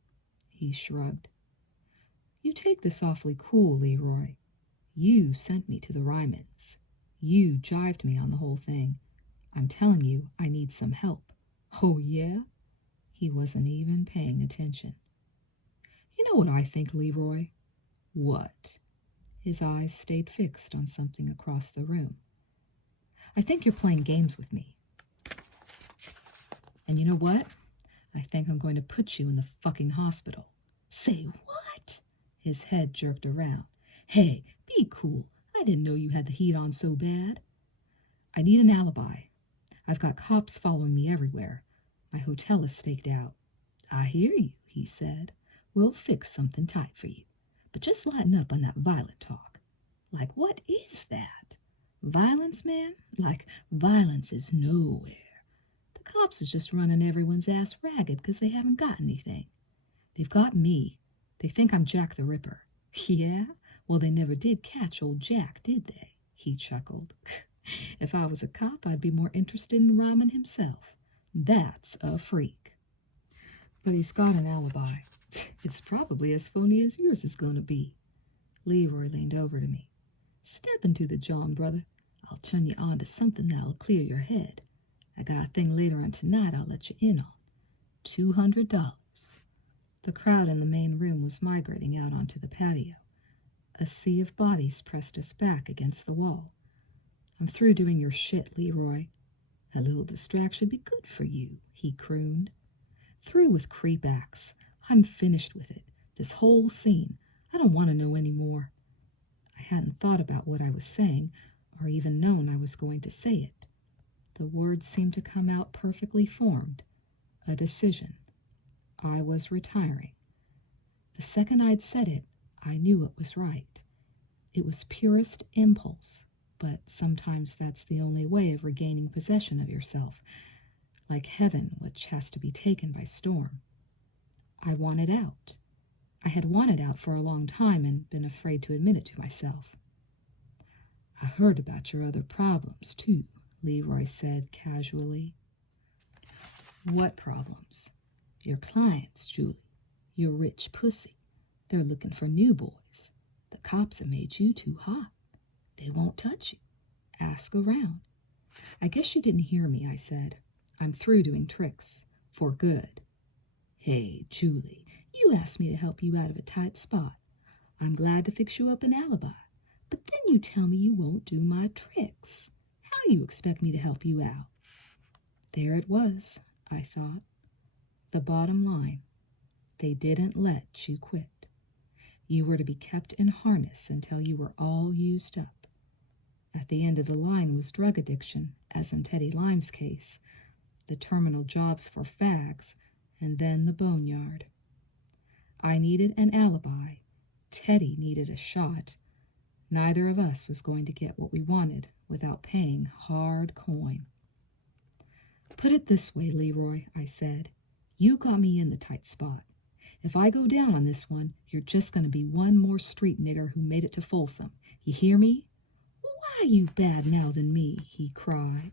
He shrugged. "You take this awfully cool, Leroy. You sent me to the Rymans. You jived me on the whole thing. I'm telling you, I need some help." "Oh, yeah?" He wasn't even paying attention. "You know what I think, Leroy?" "What?" His eyes stayed fixed on something across the room. "I think you're playing games with me. And you know what? I think I'm going to put you in the fucking hospital." "Say what?" His head jerked around. "Hey, be cool. I didn't know you had the heat on so bad." "I need an alibi. I've got cops following me everywhere. My hotel is staked out." "I hear you," he said. "We'll fix something tight for you. But just lighten up on that violent talk." "Like, what is that?" "Violence, man? Like, violence is nowhere. The cops is just running everyone's ass ragged because they haven't got anything. They've got me. They think I'm Jack the Ripper." "Yeah? Well, they never did catch old Jack, did they?" He chuckled. "If I was a cop, I'd be more interested in Ryman himself. That's a freak." "But he's got an alibi." "It's probably as phony as yours is going to be." Leroy leaned over to me. "Step into the John, brother. I'll turn you on to something that'll clear your head. I got a thing later on tonight I'll let you in on. $200. The crowd in the main room was migrating out onto the patio. A sea of bodies pressed us back against the wall. "I'm through doing your shit, Leroy." "A little distraction would be good for you," he crooned. "Through with creep acts. I'm finished with it. This whole scene. I don't want to know any more." I hadn't thought about what I was saying, or even known I was going to say it. The words seemed to come out perfectly formed. A decision. I was retiring. The second I'd said it, I knew it was right. It was purest impulse, but sometimes that's the only way of regaining possession of yourself, like heaven, which has to be taken by storm. I wanted out. I had wanted out for a long time and been afraid to admit it to myself. "I heard about your other problems, too," Leroy said casually. "What problems?" "Your clients, Julie. Your rich pussy. They're looking for new boys. The cops have made you too hot. They won't touch you. Ask around." "I guess you didn't hear me," I said. "I'm through doing tricks. For good." "Hey, Julie, you asked me to help you out of a tight spot. I'm glad to fix you up an alibi. But then you tell me you won't do my tricks. How you expect me to help you out?" There it was, I thought. The bottom line. They didn't let you quit. You were to be kept in harness until you were all used up. At the end of the line was drug addiction, as in Teddy Lime's case, the terminal jobs for fags, and then the boneyard. I needed an alibi. Teddy needed a shot. Neither of us was going to get what we wanted without paying hard coin. Put it this way, Leroy, I said. You got me in the tight spot. If I go down on this one, you're just going to be one more street nigger who made it to Folsom. You hear me? Why you bad-mouthing me? He cried.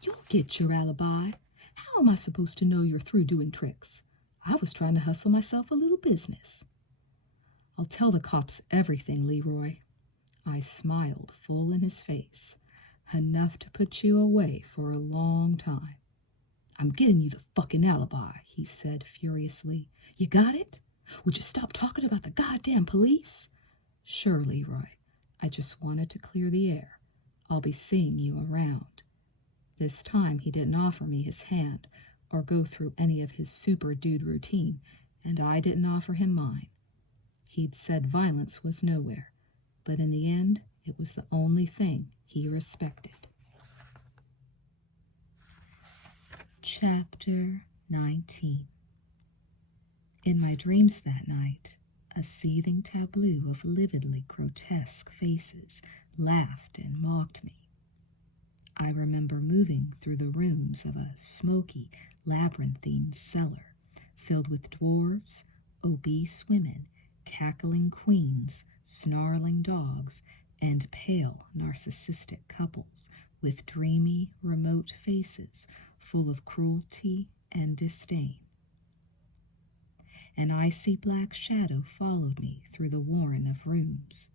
You'll get your alibi. How am I supposed to know you're through doing tricks? I was trying to hustle myself a little business. I'll tell the cops everything, Leroy. I smiled full in his face. Enough to put you away for a long time. I'm getting you the fucking alibi, he said furiously. You got it? Would you stop talking about the goddamn police? Sure, Leroy. I just wanted to clear the air. I'll be seeing you around. This time he didn't offer me his hand or go through any of his super dude routine, and I didn't offer him mine. He'd said violence was nowhere, but in the end, it was the only thing he respected. Chapter 19. In my dreams that night, a seething tableau of lividly grotesque faces laughed and mocked me. I remember moving through the rooms of a smoky, labyrinthine cellar filled with dwarves, obese women, cackling queens, snarling dogs, and pale, narcissistic couples with dreamy, remote faces full of cruelty and disdain. An icy black shadow followed me through the warren of rooms,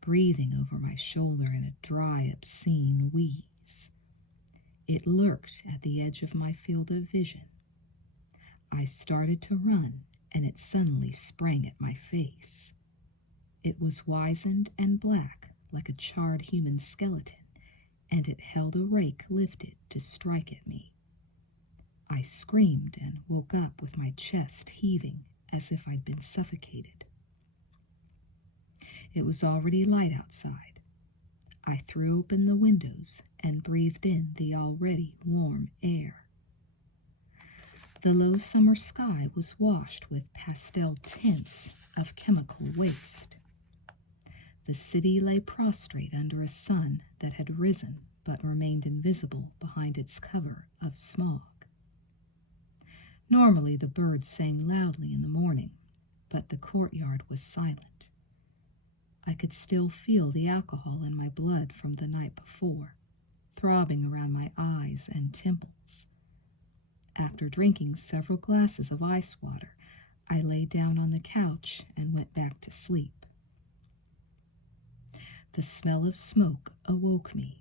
breathing over my shoulder in a dry, obscene wheeze. It lurked at the edge of my field of vision. I started to run, and it suddenly sprang at my face. It was wizened and black, like a charred human skeleton, and it held a rake lifted to strike at me. I screamed and woke up with my chest heaving as if I'd been suffocated. It was already light outside. I threw open the windows and breathed in the already warm air. The low summer sky was washed with pastel tints of chemical waste. The city lay prostrate under a sun that had risen but remained invisible behind its cover of smog. Normally the birds sang loudly in the morning, but the courtyard was silent. I could still feel the alcohol in my blood from the night before, throbbing around my eyes and temples. After drinking several glasses of ice water, I lay down on the couch and went back to sleep. The smell of smoke awoke me.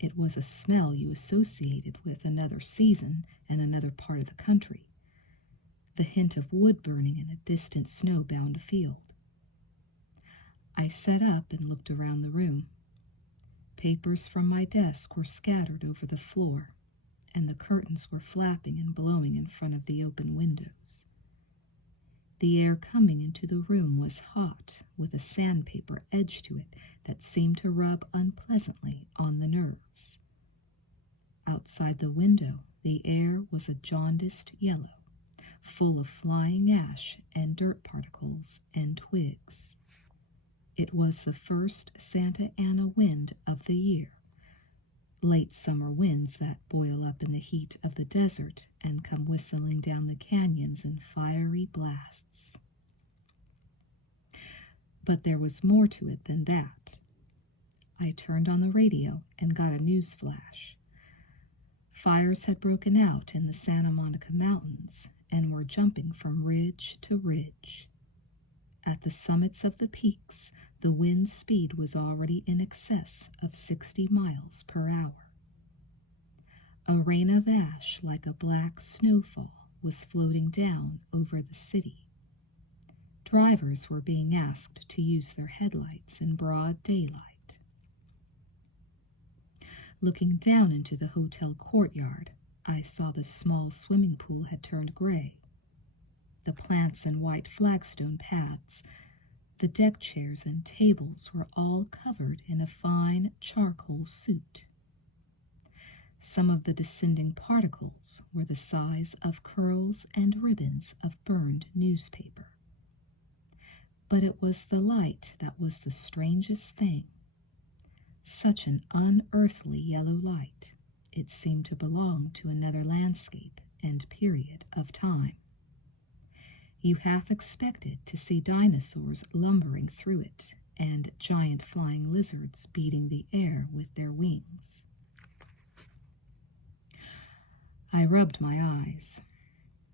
It was a smell you associated with another season and another part of the country, the hint of wood burning in a distant snow-bound field. I sat up and looked around the room. Papers from my desk were scattered over the floor, and the curtains were flapping and blowing in front of the open windows. The air coming into the room was hot, with a sandpaper edge to it that seemed to rub unpleasantly on the nerves. Outside the window, the air was a jaundiced yellow, full of flying ash and dirt particles and twigs. It was the first Santa Ana wind of the year, late summer winds that boil up in the heat of the desert and come whistling down the canyons in fiery blasts. But there was more to it than that. I turned on the radio and got a news flash. Fires had broken out in the Santa Monica Mountains and were jumping from ridge to ridge. At the summits of the peaks, the wind speed was already in excess of 60 miles per hour. A rain of ash like a black snowfall was floating down over the city. Drivers were being asked to use their headlights in broad daylight. Looking down into the hotel courtyard, I saw the small swimming pool had turned gray. The plants and white flagstone paths, the deck chairs and tables were all covered in a fine charcoal soot. Some of the descending particles were the size of curls and ribbons of burned newspaper. But it was the light that was the strangest thing. Such an unearthly yellow light, it seemed to belong to another landscape and period of time. You half expected to see dinosaurs lumbering through it and giant flying lizards beating the air with their wings. I rubbed my eyes.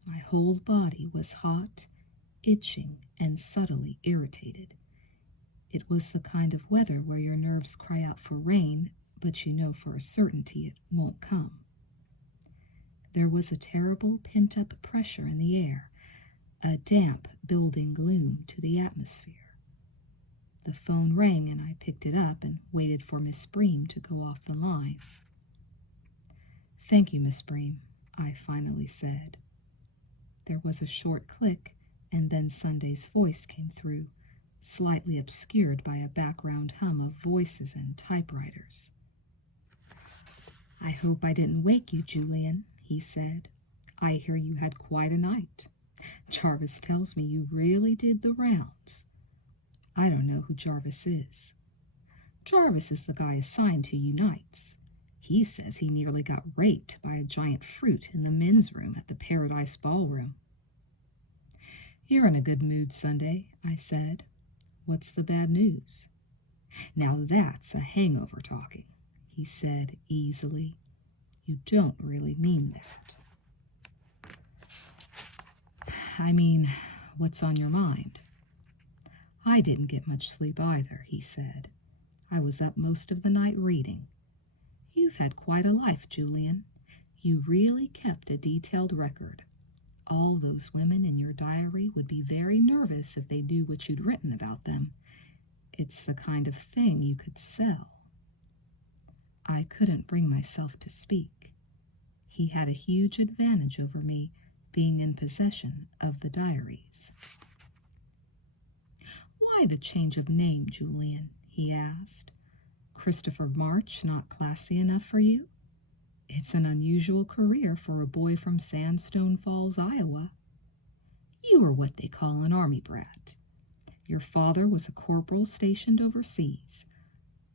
My whole body was hot, itching, and subtly irritated. It was the kind of weather where your nerves cry out for rain, but you know for a certainty it won't come. There was a terrible pent-up pressure in the air, a damp, building gloom to the atmosphere. The phone rang and I picked it up and waited for Miss Bream to go off the line. "Thank you, Miss Bream," I finally said. There was a short click, and then Sunday's voice came through, slightly obscured by a background hum of voices and typewriters. "I hope I didn't wake you, Julian," he said. "I hear you had quite a night. Jarvis tells me you really did the rounds." I don't know who Jarvis is. Jarvis is the guy assigned to you nights. He says he nearly got raped by a giant fruit in the men's room at the Paradise Ballroom. "You're in a good mood, Sunday," I said. "What's the bad news?" "Now that's a hangover talking," he said easily. "You don't really mean that." "I mean, what's on your mind?" "I didn't get much sleep either," he said. "I was up most of the night reading. You've had quite a life, Julian. You really kept a detailed record. All those women in your diary would be very nervous if they knew what you'd written about them. It's the kind of thing you could sell." I couldn't bring myself to speak. He had a huge advantage over me, being in possession of the diaries. "Why the change of name, Julian?" he asked. "Christopher March not classy enough for you? It's an unusual career for a boy from Sandstone Falls, Iowa. You are what they call an army brat. Your father was a corporal stationed overseas.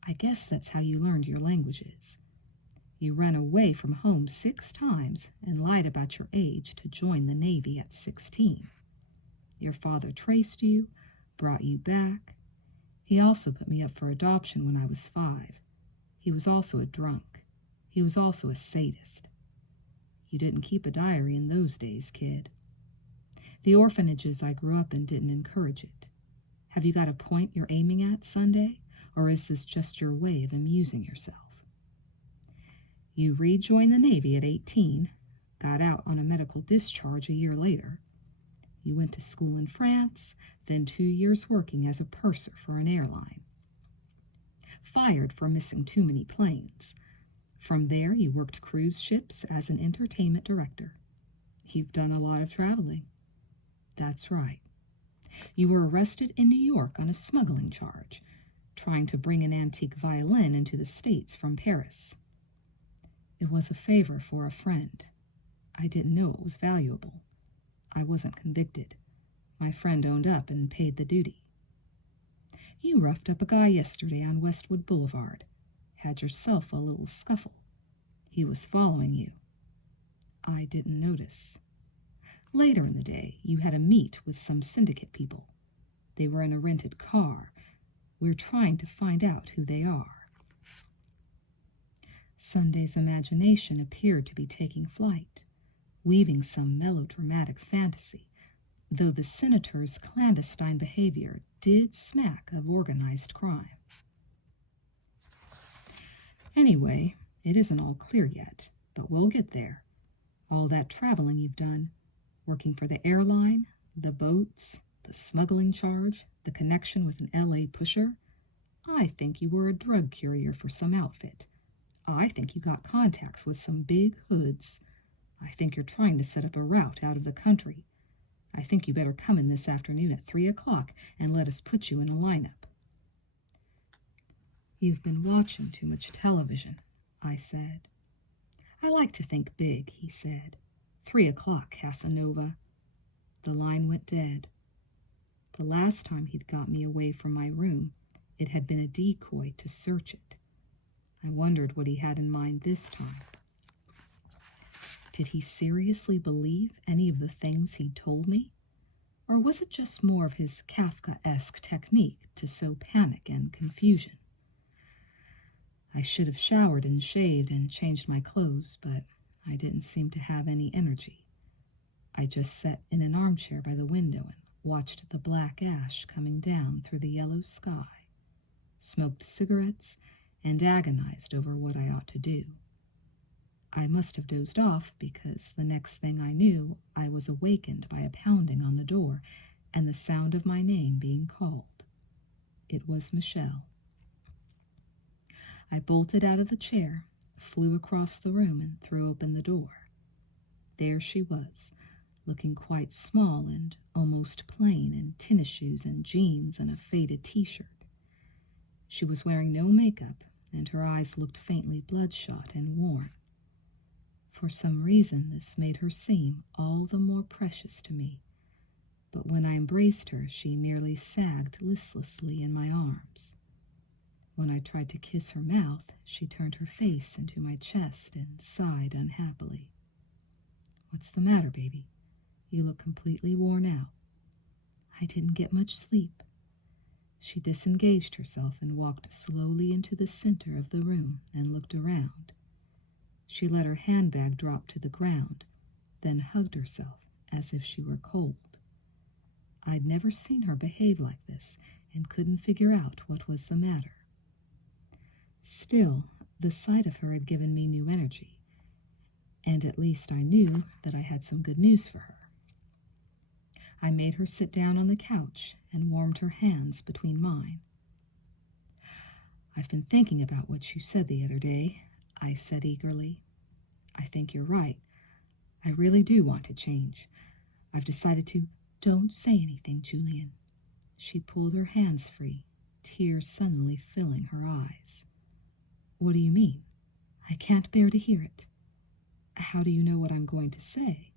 I guess that's how you learned your languages. You ran away from home 6 times and lied about your age to join the Navy at 16. Your father traced you, brought you back. He also put me up for adoption when I was 5. He was also a drunk. He was also a sadist. You didn't keep a diary in those days, kid. The orphanages I grew up in didn't encourage it. Have you got a point you're aiming at, Sunday, or is this just your way of amusing yourself? You rejoined the Navy at 18, got out on a medical discharge a year later. You went to school in France, then 2 years working as a purser for an airline. Fired for missing too many planes. From there, you worked cruise ships as an entertainment director. You've done a lot of traveling. That's right. You were arrested in New York on a smuggling charge, trying to bring an antique violin into the States from Paris. It was a favor for a friend. I didn't know it was valuable. I wasn't convicted. My friend owned up and paid the duty. You roughed up a guy yesterday on Westwood Boulevard. Had yourself a little scuffle. He was following you. I didn't notice. Later in the day, you had a meet with some syndicate people. They were in a rented car. We're trying to find out who they are. Sunday's imagination appeared to be taking flight, weaving some melodramatic fantasy, though the senator's clandestine behavior did smack of organized crime. Anyway, it isn't all clear yet, but we'll get there. All that traveling you've done, working for the airline, the boats, the smuggling charge, the connection with an LA pusher. I think you were a drug courier for some outfit. I think you got contacts with some big hoods. I think you're trying to set up a route out of the country. I think you better come in this afternoon at 3 o'clock and let us put you in a lineup." "You've been watching too much television," I said. I like to think big, he said. 3 o'clock, Casanova. The line went dead. The last time he'd got me away from my room, it had been a decoy to search it. I wondered what he had in mind this time. Did he seriously believe any of the things he'd told me? Or was it just more of his Kafka-esque technique to sow panic and confusion? I should have showered and shaved and changed my clothes, but I didn't seem to have any energy. I just sat in an armchair by the window and watched the black ash coming down through the yellow sky, smoked cigarettes, and agonized over what I ought to do. I must have dozed off because the next thing I knew, I was awakened by a pounding on the door and the sound of my name being called. It was Michelle. I bolted out of the chair, flew across the room, and threw open the door. There she was, looking quite small and almost plain in tennis shoes and jeans and a faded t-shirt. She was wearing no makeup, and her eyes looked faintly bloodshot and worn. For some reason, this made her seem all the more precious to me, but when I embraced her, she merely sagged listlessly in my arms. When I tried to kiss her mouth, she turned her face into my chest and sighed unhappily. "What's the matter, baby? You look completely worn out." "I didn't get much sleep." She disengaged herself and walked slowly into the center of the room and looked around. She let her handbag drop to the ground, then hugged herself as if she were cold. I'd never seen her behave like this and couldn't figure out what was the matter. Still, the sight of her had given me new energy, and at least I knew that I had some good news for her. I made her sit down on the couch and warmed her hands between mine. "I've been thinking about what you said the other day," I said eagerly. "I think you're right. I really do want to change. I've decided to—" "Don't say anything, Julian." She pulled her hands free, tears suddenly filling her eyes. "What do you mean? I can't bear to hear it." "How do you know what I'm going to say?"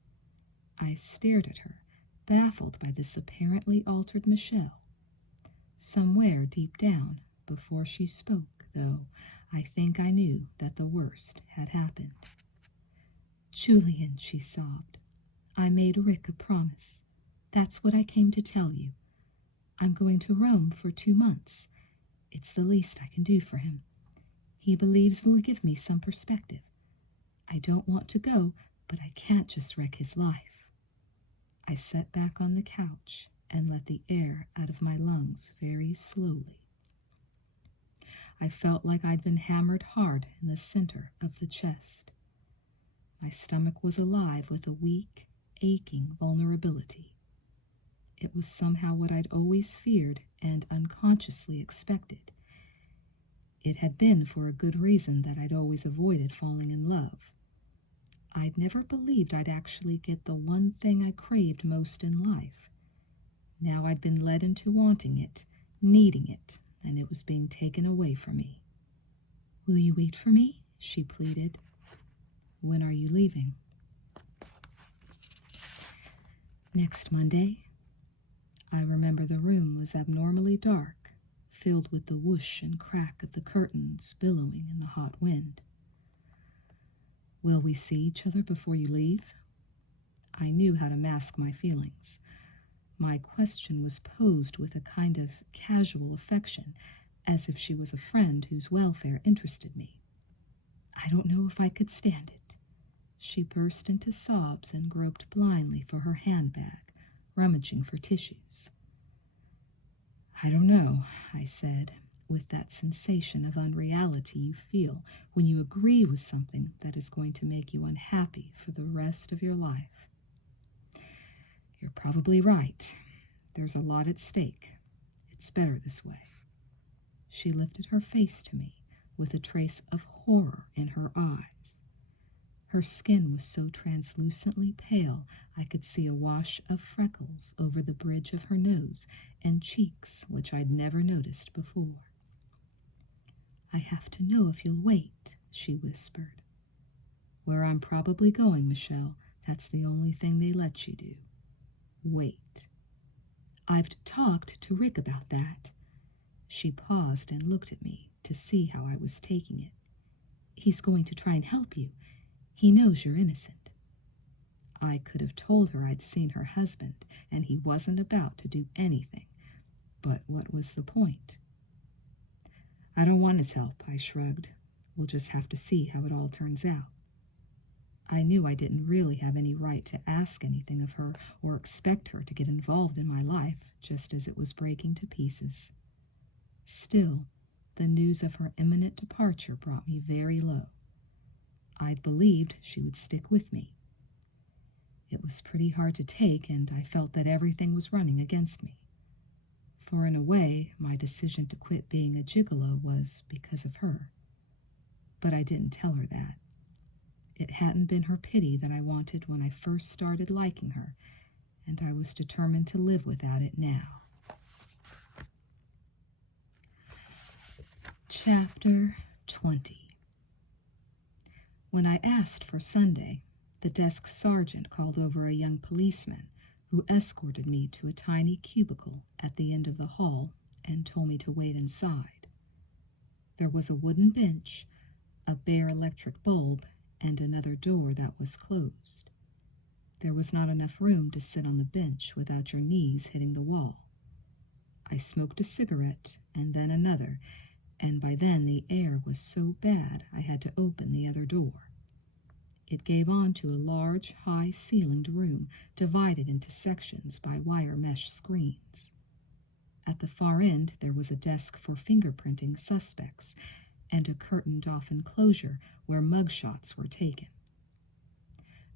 I stared at her, baffled by this apparently altered Michelle. Somewhere deep down, before she spoke, though, I think I knew that the worst had happened. "Julian," she sobbed, "I made Rick a promise. That's what I came to tell you. I'm going to Rome for 2 months. It's the least I can do for him. He believes it'll give me some perspective. I don't want to go, but I can't just wreck his life." I sat back on the couch and let the air out of my lungs very slowly. I felt like I'd been hammered hard in the center of the chest. My stomach was alive with a weak, aching vulnerability. It was somehow what I'd always feared and unconsciously expected. It had been for a good reason that I'd always avoided falling in love. I'd never believed I'd actually get the one thing I craved most in life. Now I'd been led into wanting it, needing it, and it was being taken away from me. "Will you wait for me?" she pleaded. "When are you leaving?" "Next Monday." I remember the room was abnormally dark, filled with the whoosh and crack of the curtains billowing in the hot wind. "Will we see each other before you leave?" I knew how to mask my feelings. My question was posed with a kind of casual affection, as if she was a friend whose welfare interested me. "I don't know if I could stand it." She burst into sobs and groped blindly for her handbag, rummaging for tissues. "I don't know," I said, with that sensation of unreality you feel when you agree with something that is going to make you unhappy for the rest of your life. "You're probably right. There's a lot at stake. It's better this way." She lifted her face to me with a trace of horror in her eyes. Her skin was so translucently pale I could see a wash of freckles over the bridge of her nose and cheeks which I'd never noticed before. "I have to know if you'll wait," she whispered. Where I'm probably going, Michelle, that's the only thing they let you do. Wait. I've talked to Rick about that. She paused and looked at me to see how I was taking it. He's going to try and help you. He knows you're innocent. I could have told her I'd seen her husband and he wasn't about to do anything, but what was the point? I don't want his help, I shrugged. We'll just have to see how it all turns out. I knew I didn't really have any right to ask anything of her or expect her to get involved in my life just as it was breaking to pieces. Still, the news of her imminent departure brought me very low. I'd believed she would stick with me. It was pretty hard to take, and I felt that everything was running against me. For in a way, my decision to quit being a gigolo was because of her. But I didn't tell her that. It hadn't been her pity that I wanted when I first started liking her, and I was determined to live without it now. Chapter 20. When I asked for Sunday, the desk sergeant called over a young policeman who escorted me to a tiny cubicle at the end of the hall and told me to wait inside. There was a wooden bench, a bare electric bulb, and another door that was closed. There was not enough room to sit on the bench without your knees hitting the wall. I smoked a cigarette and then another, and by then the air was so bad I had to open the other door. It gave on to a large, high-ceilinged room divided into sections by wire mesh screens. At the far end there was a desk for fingerprinting suspects and a curtained-off enclosure where mugshots were taken.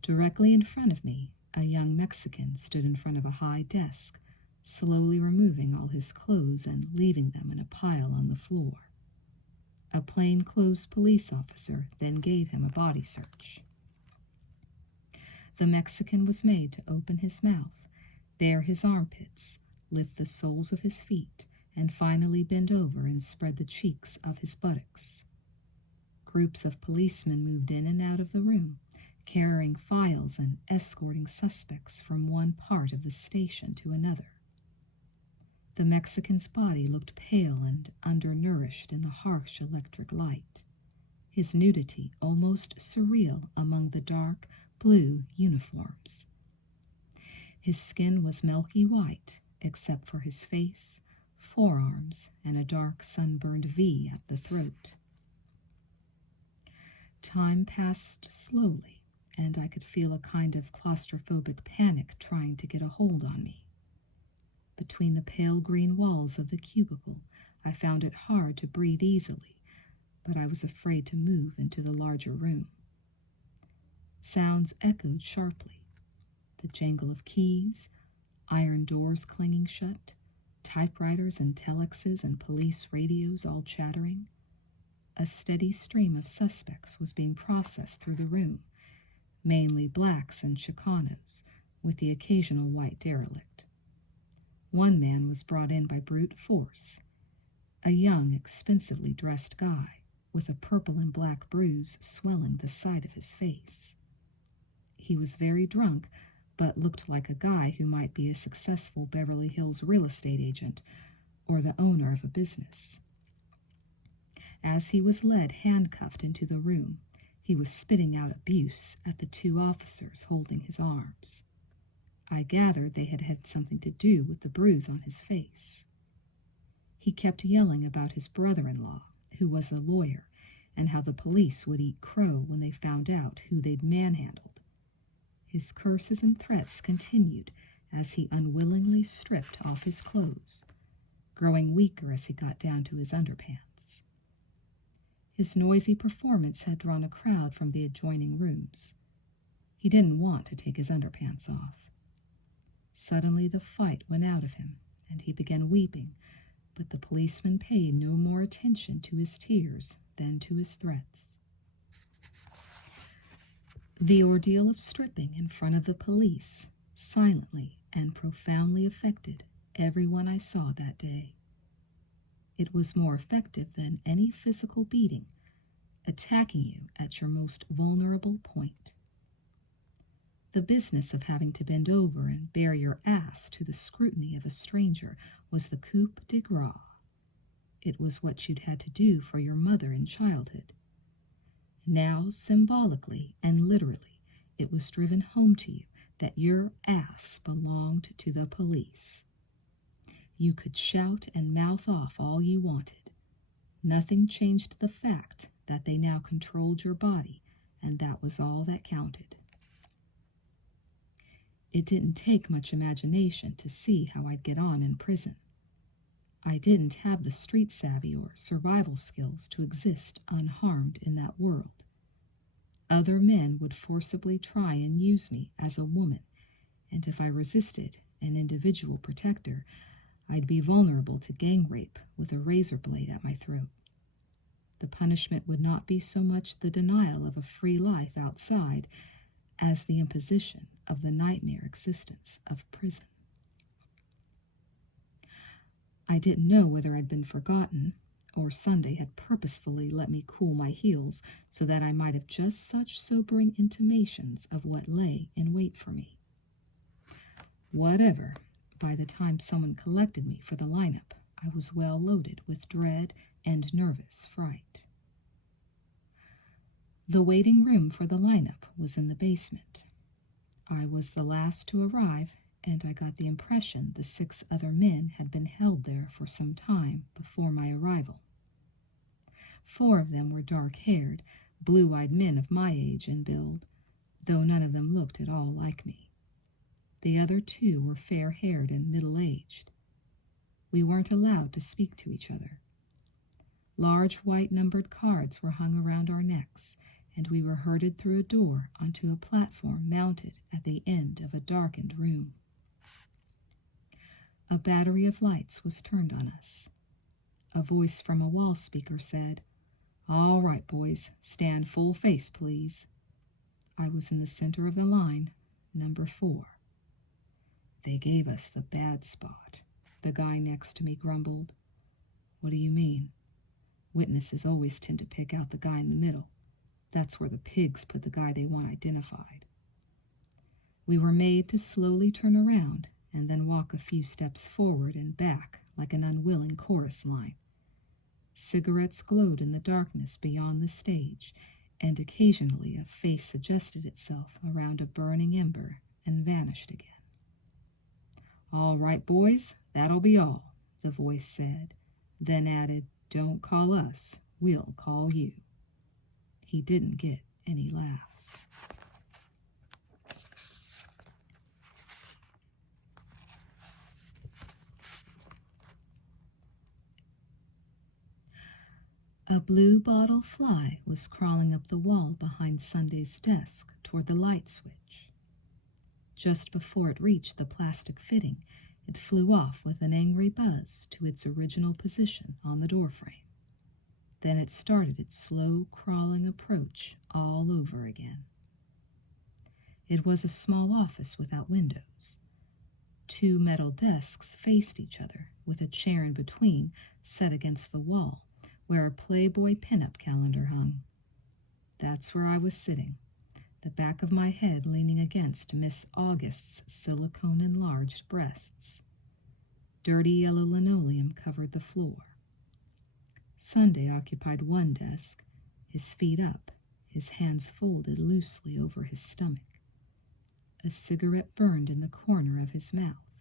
Directly in front of me, a young Mexican stood in front of a high desk, slowly removing all his clothes and leaving them in a pile on the floor. A plainclothes police officer then gave him a body search. The Mexican was made to open his mouth, bare his armpits, lift the soles of his feet, and finally bend over and spread the cheeks of his buttocks. Groups of policemen moved in and out of the room, carrying files and escorting suspects from one part of the station to another. The Mexican's body looked pale and undernourished in the harsh electric light, his nudity almost surreal among the dark blue uniforms. His skin was milky white, except for his face, forearms, and a dark sunburned V at the throat. Time passed slowly, and I could feel a kind of claustrophobic panic trying to get a hold on me. Between the pale green walls of the cubicle, I found it hard to breathe easily, but I was afraid to move into the larger room. Sounds echoed sharply. The jangle of keys, iron doors clanging shut, typewriters and telexes and police radios all chattering. A steady stream of suspects was being processed through the room, mainly blacks and Chicanos, with the occasional white derelict. One man was brought in by brute force, a young, expensively dressed guy with a purple and black bruise swelling the side of his face. He was very drunk, but looked like a guy who might be a successful Beverly Hills real estate agent or the owner of a business. As he was led handcuffed into the room, he was spitting out abuse at the two officers holding his arms. I gathered they had had something to do with the bruise on his face. He kept yelling about his brother-in-law, who was a lawyer, and how the police would eat crow when they found out who they'd manhandled. His curses and threats continued as he unwillingly stripped off his clothes, growing weaker as he got down to his underpants. His noisy performance had drawn a crowd from the adjoining rooms. He didn't want to take his underpants off. Suddenly the fight went out of him, and he began weeping, but the policeman paid no more attention to his tears than to his threats. The ordeal of stripping in front of the police silently and profoundly affected everyone I saw that day. It was more effective than any physical beating, attacking you at your most vulnerable point. The business of having to bend over and bare your ass to the scrutiny of a stranger was the coup de grace. It was what you'd had to do for your mother in childhood. Now, symbolically and literally, it was driven home to you that your ass belonged to the police. You could shout and mouth off all you wanted. Nothing changed the fact that they now controlled your body, and that was all that counted. It didn't take much imagination to see how I'd get on in prison. I didn't have the street savvy or survival skills to exist unharmed in that world. Other men would forcibly try and use me as a woman, and if I resisted an individual protector, I'd be vulnerable to gang rape with a razor blade at my throat. The punishment would not be so much the denial of a free life outside as the imposition of the nightmare existence of prison. I didn't know whether I'd been forgotten, or Sunday had purposefully let me cool my heels so that I might have just such sobering intimations of what lay in wait for me. Whatever, by the time someone collected me for the lineup, I was well loaded with dread and nervous fright. The waiting room for the lineup was in the basement. I was the last to arrive, and I got the impression the 6 other men had been held there for some time before my arrival. 4 of them were dark-haired, blue-eyed men of my age and build, though none of them looked at all like me. The other 2 were fair-haired and middle-aged. We weren't allowed to speak to each other. Large white numbered cards were hung around our necks, and we were herded through a door onto a platform mounted at the end of a darkened room. A battery of lights was turned on us. A voice from a wall speaker said, "All right, boys, stand full face, please." I was in the center of the line, number 4. "They gave us the bad spot," the guy next to me grumbled. "What do you mean?" "Witnesses always tend to pick out the guy in the middle. That's where the pigs put the guy they want identified." We were made to slowly turn around and then walk a few steps forward and back like an unwilling chorus line. Cigarettes glowed in the darkness beyond the stage, and occasionally a face suggested itself around a burning ember and vanished again. "All right, boys, that'll be all," the voice said, then added, "Don't call us, we'll call you." He didn't get any laughs. A blue bottle fly was crawling up the wall behind Sunday's desk toward the light switch. Just before it reached the plastic fitting, it flew off with an angry buzz to its original position on the doorframe. Then it started its slow crawling approach all over again. It was a small office without windows. 2 metal desks faced each other, with a chair in between set against the wall, where a Playboy pinup calendar hung. That's where I was sitting, the back of my head leaning against Miss August's silicone-enlarged breasts. Dirty yellow linoleum covered the floor. Sunday occupied one desk, his feet up, his hands folded loosely over his stomach. A cigarette burned in the corner of his mouth,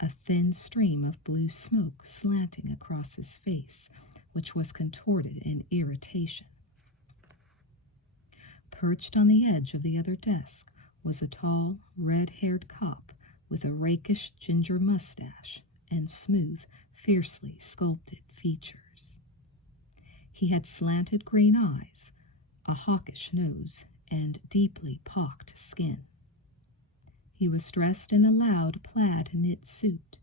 a thin stream of blue smoke slanting across his face, which was contorted in irritation. Perched on the edge of the other desk was a tall, red-haired cop with a rakish ginger mustache and smooth, fiercely sculpted features. He had slanted green eyes, a hawkish nose, and deeply pocked skin. He was dressed in a loud plaid knit suit,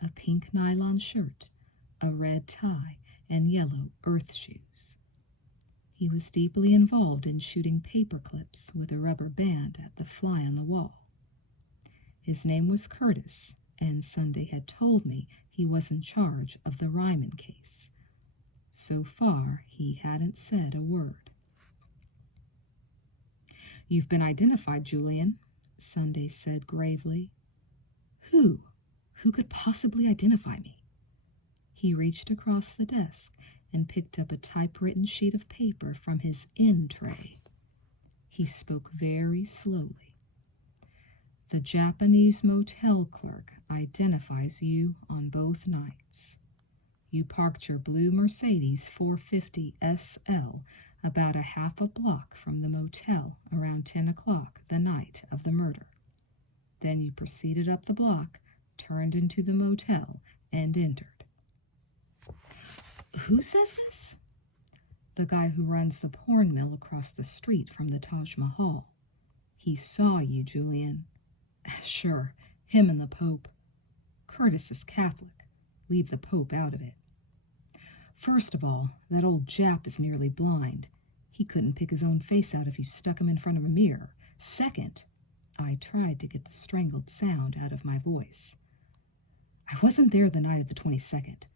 a pink nylon shirt, a red tie, and yellow earth shoes. He was deeply involved in shooting paper clips with a rubber band at the fly on the wall. His name was Curtis, and Sunday had told me he was in charge of the Ryman case. So far, he hadn't said a word. "You've been identified, Julian," Sunday said gravely. "Who? Who could possibly identify me?" He reached across the desk and picked up a typewritten sheet of paper from his in tray. He spoke very slowly. "The Japanese motel clerk identifies you on both nights. You parked your blue Mercedes 450 SL about a half a block from the motel around 10 o'clock the night of the murder. Then you proceeded up the block, turned into the motel, and entered." "Who says this?" "The guy who runs the porn mill across the street from the Taj Mahal. He saw you, Julian." "Sure, him and the Pope." "Curtis is Catholic. Leave the Pope out of it." "First of all, that old Jap is nearly blind. He couldn't pick his own face out if you stuck him in front of a mirror. Second," I tried to get the strangled sound out of my voice, "I wasn't there the night of the 22nd.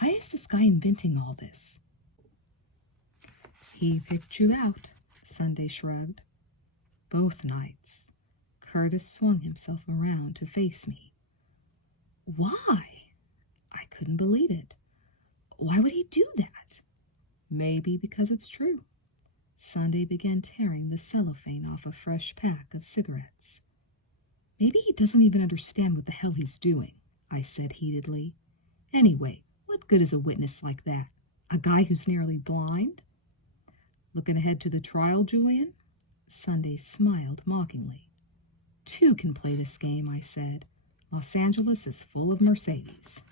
Why is this guy inventing all this?" "He picked you out," Sunday shrugged. "Both nights." Curtis swung himself around to face me. "Why?" I couldn't believe it. Why would he do that? Maybe because it's true. Sunday began tearing the cellophane off a fresh pack of cigarettes. "Maybe he doesn't even understand what the hell he's doing," I said heatedly. "Anyway, what good is a witness like that? A guy who's nearly blind?" "Looking ahead to the trial, Julian?" Sunday smiled mockingly. "Two can play this game," I said. "Los Angeles is full of Mercedes."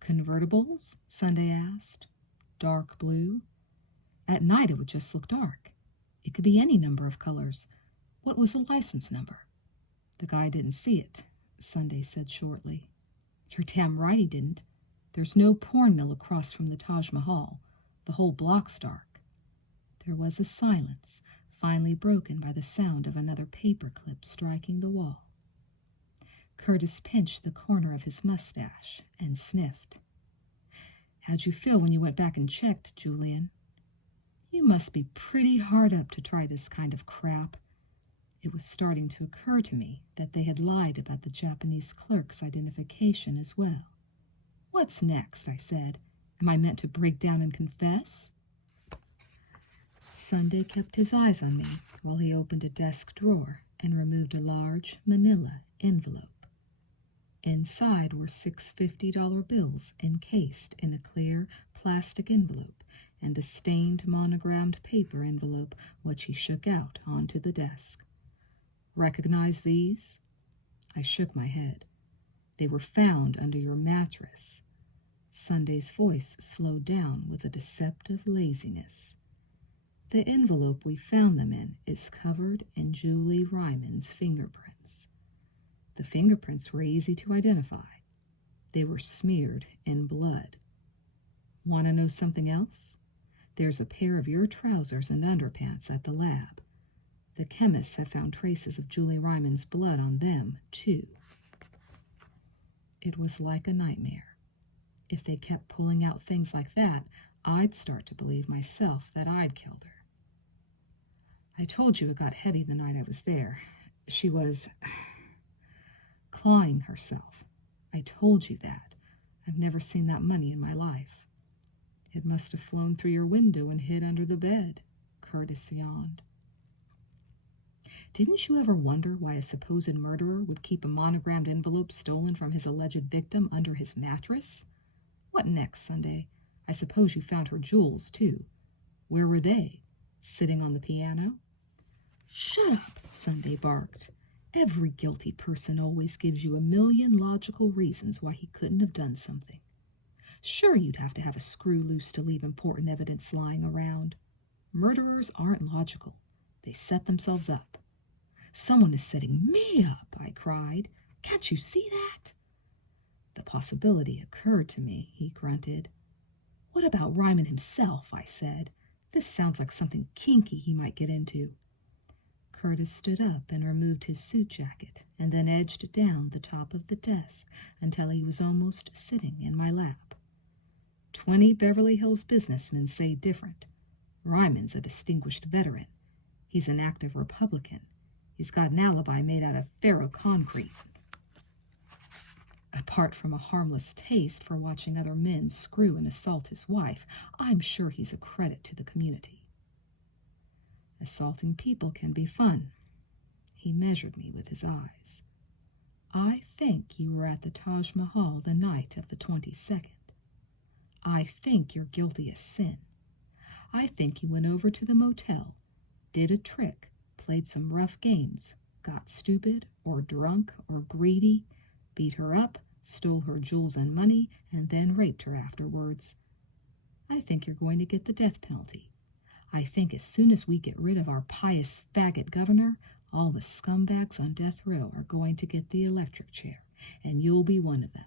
"Convertibles?" Sunday asked. "Dark blue?" "At night it would just look dark. It could be any number of colors. What was the license number?" "The guy didn't see it," Sunday said shortly. "You're damn right he didn't. There's no porn mill across from the Taj Mahal. The whole block's dark." There was a silence, finally broken by the sound of another paperclip striking the wall. Curtis pinched the corner of his mustache and sniffed. "How'd you feel when you went back and checked, Julian?" "You must be pretty hard up to try this kind of crap." It was starting to occur to me that they had lied about the Japanese clerk's identification as well. "What's next?" I said. "Am I meant to break down and confess?" Sunday kept his eyes on me while he opened a desk drawer and removed a large manila envelope. Inside were 6 $50 bills encased in a clear plastic envelope and a stained monogrammed paper envelope which he shook out onto the desk. "Recognize these?" I shook my head. "They were found under your mattress." Sunday's voice slowed down with a deceptive laziness. "The envelope we found them in is covered in Julie Ryman's fingerprints. The fingerprints were easy to identify. They were smeared in blood. Want to know something else? There's a pair of your trousers and underpants at the lab. The chemists have found traces of Julie Ryman's blood on them, too." It was like a nightmare. If they kept pulling out things like that, I'd start to believe myself that I'd killed her. "I told you it got heavy the night I was there. She was clawing herself. I told you that. I've never seen that money in my life." "It must have flown through your window and hid under the bed," Curtis yawned. "Didn't you ever wonder why a supposed murderer would keep a monogrammed envelope stolen from his alleged victim under his mattress? What next, Sunday? I suppose you found her jewels, too. Where were they? Sitting on the piano?" "Shut up," Sunday barked. "Every guilty person always gives you a million logical reasons why he couldn't have done something. Sure, you'd have to have a screw loose to leave important evidence lying around. Murderers aren't logical. They set themselves up." "Someone is setting me up," I cried. "Can't you see that?" "The possibility occurred to me," he grunted. "What about Ryman himself?" I said. "This sounds like something kinky he might get into." Curtis stood up and removed his suit jacket and then edged down the top of the desk until he was almost sitting in my lap. 20 Beverly Hills businessmen say different. Ryman's a distinguished veteran. He's an active Republican. He's got an alibi made out of ferroconcrete. Apart from a harmless taste for watching other men screw and assault his wife, I'm sure he's a credit to the community. Assaulting people can be fun. He measured me with his eyes. I think you were at the Taj Mahal the night of the 22nd. I think you're guilty as sin. I think you went over to the motel, did a trick, played some rough games, got stupid or drunk or greedy, beat her up, stole her jewels and money, and then raped her afterwards. I think you're going to get the death penalty. I think as soon as we get rid of our pious faggot governor, all the scumbags on death row are going to get the electric chair, and you'll be one of them.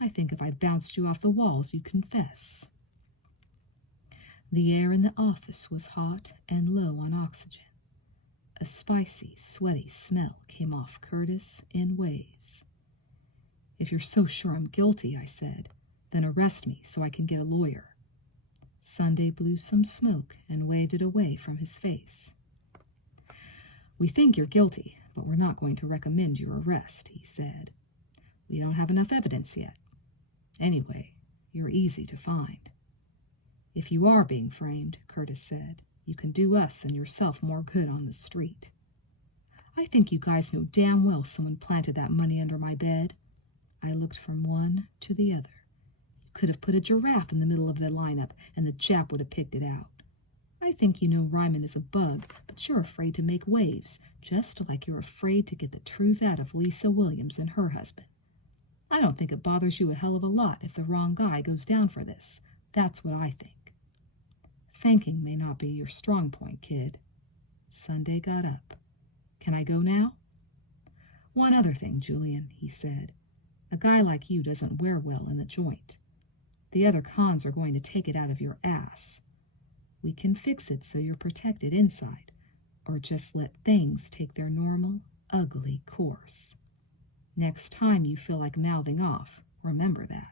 I think if I bounced you off the walls, you'd confess. The air in the office was hot and low on oxygen. A spicy, sweaty smell came off Curtis in waves. If you're so sure I'm guilty, I said, then arrest me so I can get a lawyer. Sunday blew some smoke and waved it away from his face. We think you're guilty, but we're not going to recommend your arrest, he said. We don't have enough evidence yet. Anyway, you're easy to find. If you are being framed, Curtis said, you can do us and yourself more good on the street. I think you guys know damn well someone planted that money under my bed. I looked from one to the other. You could have put a giraffe in the middle of the lineup, and the Jap would have picked it out. I think you know Ryman is a bug, but you're afraid to make waves, just like you're afraid to get the truth out of Lisa Williams and her husband. I don't think it bothers you a hell of a lot if the wrong guy goes down for this. That's what I think. Thinking may not be your strong point, kid. Sunday got up. Can I go now? One other thing, Julian, he said. A guy like you doesn't wear well in the joint. The other cons are going to take it out of your ass. We can fix it so you're protected inside, or just let things take their normal, ugly course. Next time you feel like mouthing off, remember that.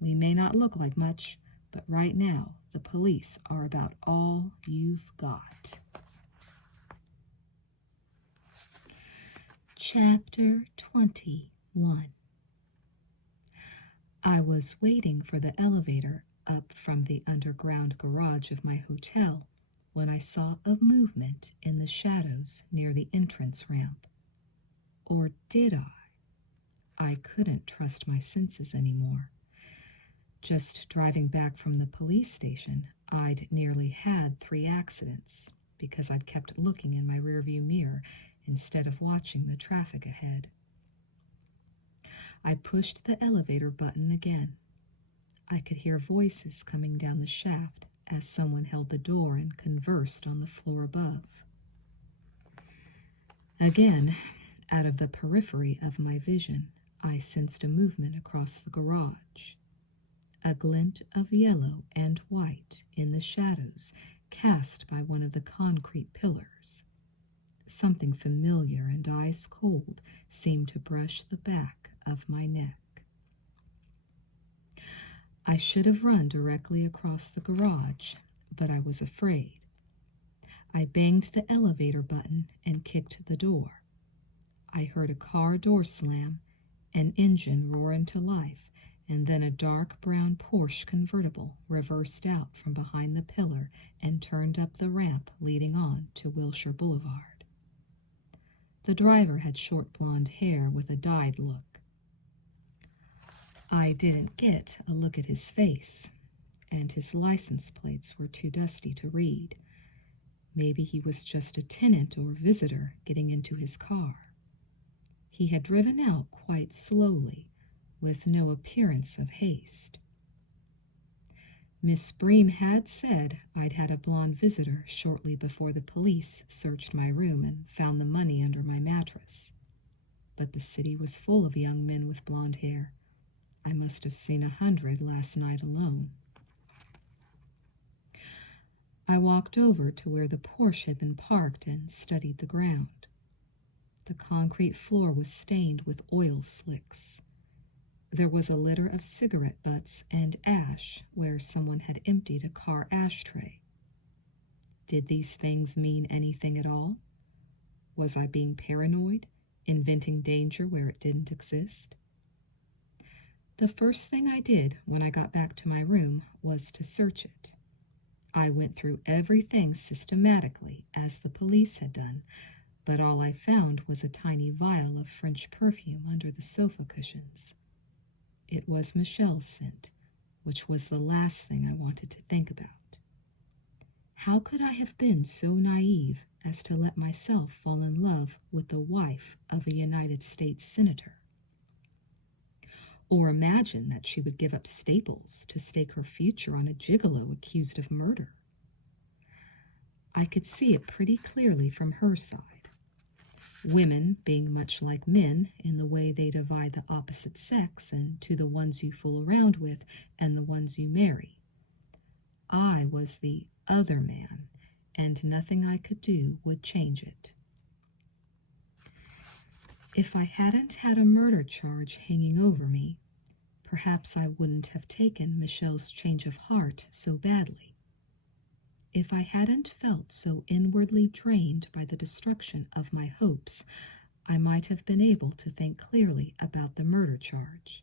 We may not look like much, but right now the police are about all you've got. Chapter 21. I was waiting for the elevator up from the underground garage of my hotel when I saw a movement in the shadows near the entrance ramp. Or did I? I couldn't trust my senses anymore. Just driving back from the police station, I'd nearly had 3 accidents because I'd kept looking in my rearview mirror instead of watching the traffic ahead. I pushed the elevator button again. I could hear voices coming down the shaft as someone held the door and conversed on the floor above. Again, out of the periphery of my vision, I sensed a movement across the garage. A glint of yellow and white in the shadows cast by one of the concrete pillars. Something familiar and ice cold seemed to brush the back of my neck. I should have run directly across the garage, but I was afraid. I banged the elevator button and kicked the door. I heard a car door slam, an engine roar into life, and then a dark brown Porsche convertible reversed out from behind the pillar and turned up the ramp leading on to Wilshire Boulevard. The driver had short blonde hair with a dyed look. I didn't get a look at his face, and his license plates were too dusty to read. Maybe he was just a tenant or visitor getting into his car. He had driven out quite slowly, with no appearance of haste. Miss Bream had said I'd had a blonde visitor shortly before the police searched my room and found the money under my mattress. But the city was full of young men with blonde hair. I must have seen 100 last night alone. I walked over to where the Porsche had been parked and studied the ground. The concrete floor was stained with oil slicks. There was a litter of cigarette butts and ash where someone had emptied a car ashtray. Did these things mean anything at all? Was I being paranoid, inventing danger where it didn't exist? The first thing I did when I got back to my room was to search it. I went through everything systematically, as the police had done, but all I found was a tiny vial of French perfume under the sofa cushions. It was Michelle's scent, which was the last thing I wanted to think about. How could I have been so naive as to let myself fall in love with the wife of a United States senator? Or imagine that she would give up Staples to stake her future on a gigolo accused of murder? I could see it pretty clearly from her side. Women being much like men in the way they divide the opposite sex into the ones you fool around with and the ones you marry. I was the other man, and nothing I could do would change it. If I hadn't had a murder charge hanging over me, perhaps I wouldn't have taken Michelle's change of heart so badly. If I hadn't felt so inwardly drained by the destruction of my hopes, I might have been able to think clearly about the murder charge.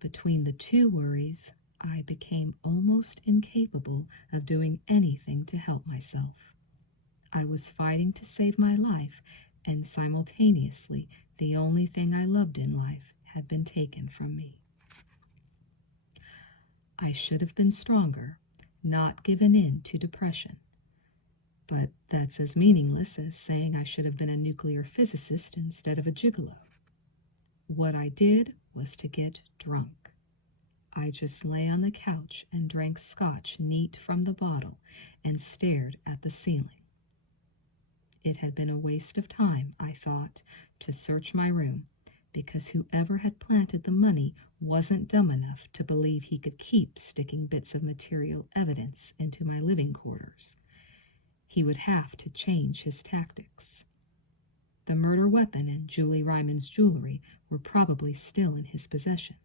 Between the two worries, I became almost incapable of doing anything to help myself. I was fighting to save my life, and simultaneously, the only thing I loved in life had been taken from me. I should have been stronger, not given in to depression. But that's as meaningless as saying I should have been a nuclear physicist instead of a gigolo. What I did was to get drunk. I just lay on the couch and drank scotch neat from the bottle and stared at the ceiling. It had been a waste of time, I thought, to search my room, because whoever had planted the money wasn't dumb enough to believe he could keep sticking bits of material evidence into my living quarters. He would have to change his tactics. The murder weapon and Julie Ryman's jewelry were probably still in his possession.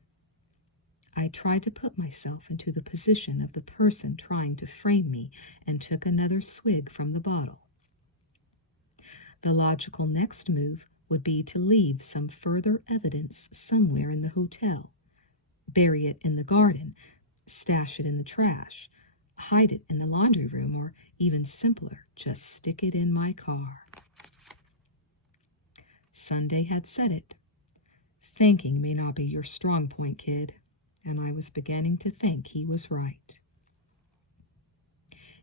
I tried to put myself into the position of the person trying to frame me and took another swig from the bottle. The logical next move would be to leave some further evidence somewhere in the hotel, bury it in the garden, stash it in the trash, hide it in the laundry room, or even simpler, just stick it in my car. Sunday had said it. Thinking may not be your strong point, kid, and I was beginning to think he was right.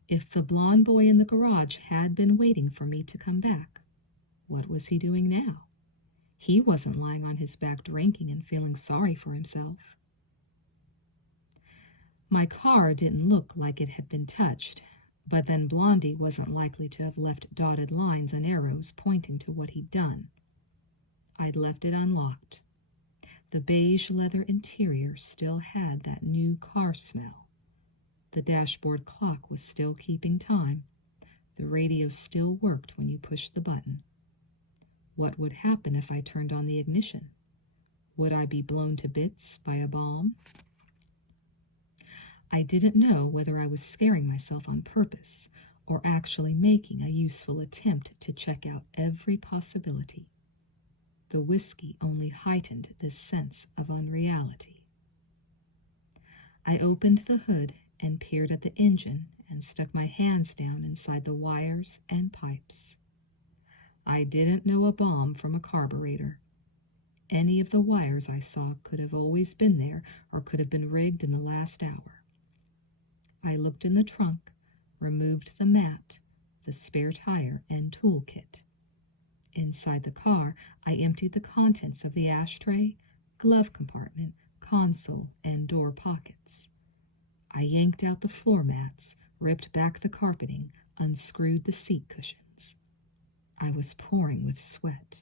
If the blonde boy in the garage had been waiting for me to come back, what was he doing now? He wasn't lying on his back drinking and feeling sorry for himself. My car didn't look like it had been touched, but then Blondie wasn't likely to have left dotted lines and arrows pointing to what he'd done. I'd left it unlocked. The beige leather interior still had that new car smell. The dashboard clock was still keeping time. The radio still worked when you pushed the button. What would happen if I turned on the ignition? Would I be blown to bits by a bomb? I didn't know whether I was scaring myself on purpose or actually making a useful attempt to check out every possibility. The whiskey only heightened this sense of unreality. I opened the hood and peered at the engine and stuck my hands down inside the wires and pipes. I didn't know a bomb from a carburetor. Any of the wires I saw could have always been there or could have been rigged in the last hour. I looked in the trunk, removed the mat, the spare tire, and toolkit. Inside the car, I emptied the contents of the ashtray, glove compartment, console, and door pockets. I yanked out the floor mats, ripped back the carpeting, unscrewed the seat cushions. I was pouring with sweat.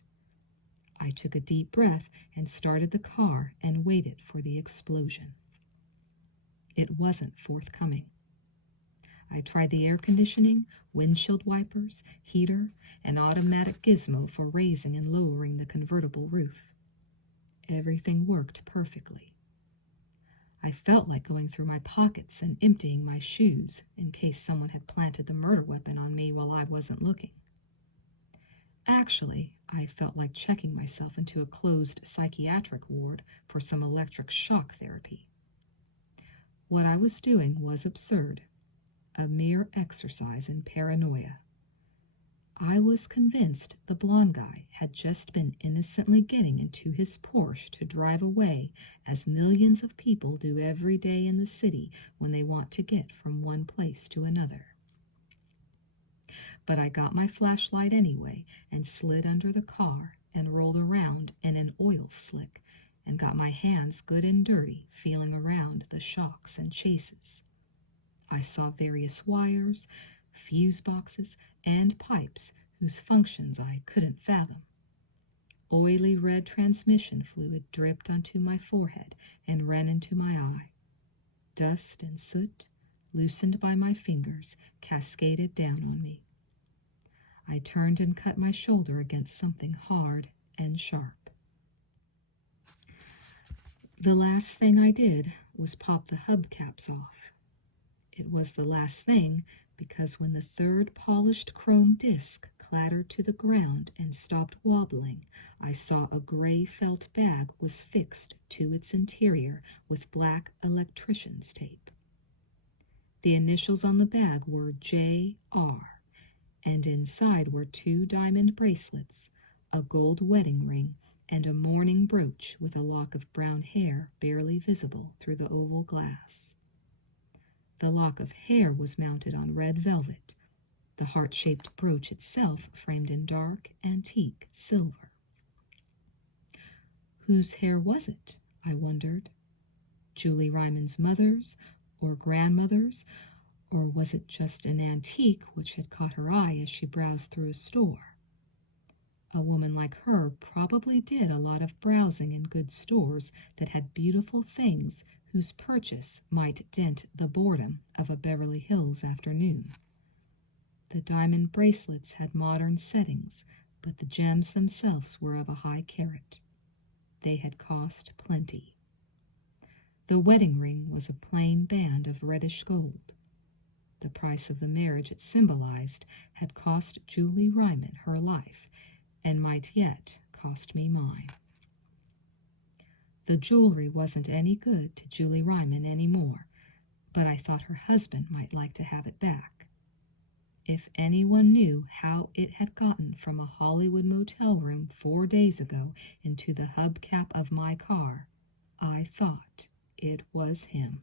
I took a deep breath and started the car and waited for the explosion. It wasn't forthcoming. I tried the air conditioning, windshield wipers, heater, and automatic gizmo for raising and lowering the convertible roof. Everything worked perfectly. I felt like going through my pockets and emptying my shoes in case someone had planted the murder weapon on me while I wasn't looking. Actually, I felt like checking myself into a closed psychiatric ward for some electric shock therapy. What I was doing was absurd, a mere exercise in paranoia. I was convinced the blonde guy had just been innocently getting into his Porsche to drive away, as millions of people do every day in the city when they want to get from one place to another. But I got my flashlight anyway and slid under the car and rolled around in an oil slick and got my hands good and dirty feeling around the shocks and chases. I saw various wires, fuse boxes, and pipes whose functions I couldn't fathom. Oily red transmission fluid dripped onto my forehead and ran into my eye. Dust and soot, loosened by my fingers, cascaded down on me. I turned and cut my shoulder against something hard and sharp. The last thing I did was pop the hubcaps off. It was the last thing because when the third polished chrome disc clattered to the ground and stopped wobbling, I saw a gray felt bag was fixed to its interior with black electrician's tape. The initials on the bag were J.R., and inside were 2 diamond bracelets, a gold wedding ring, and a mourning brooch with a lock of brown hair barely visible through the oval glass. The lock of hair was mounted on red velvet, the heart-shaped brooch itself framed in dark, antique silver. Whose hair was it, I wondered? Julie Ryman's mother's or grandmother's, or was it just an antique which had caught her eye as she browsed through a store? A woman like her probably did a lot of browsing in good stores that had beautiful things whose purchase might dent the boredom of a Beverly Hills afternoon. The diamond bracelets had modern settings, but the gems themselves were of a high carat. They had cost plenty. The wedding ring was a plain band of reddish gold. The price of the marriage it symbolized had cost Julie Ryman her life, and might yet cost me mine. The jewelry wasn't any good to Julie Ryman anymore, but I thought her husband might like to have it back. If anyone knew how it had gotten from a Hollywood motel room 4 days ago into the hubcap of my car, I thought it was him.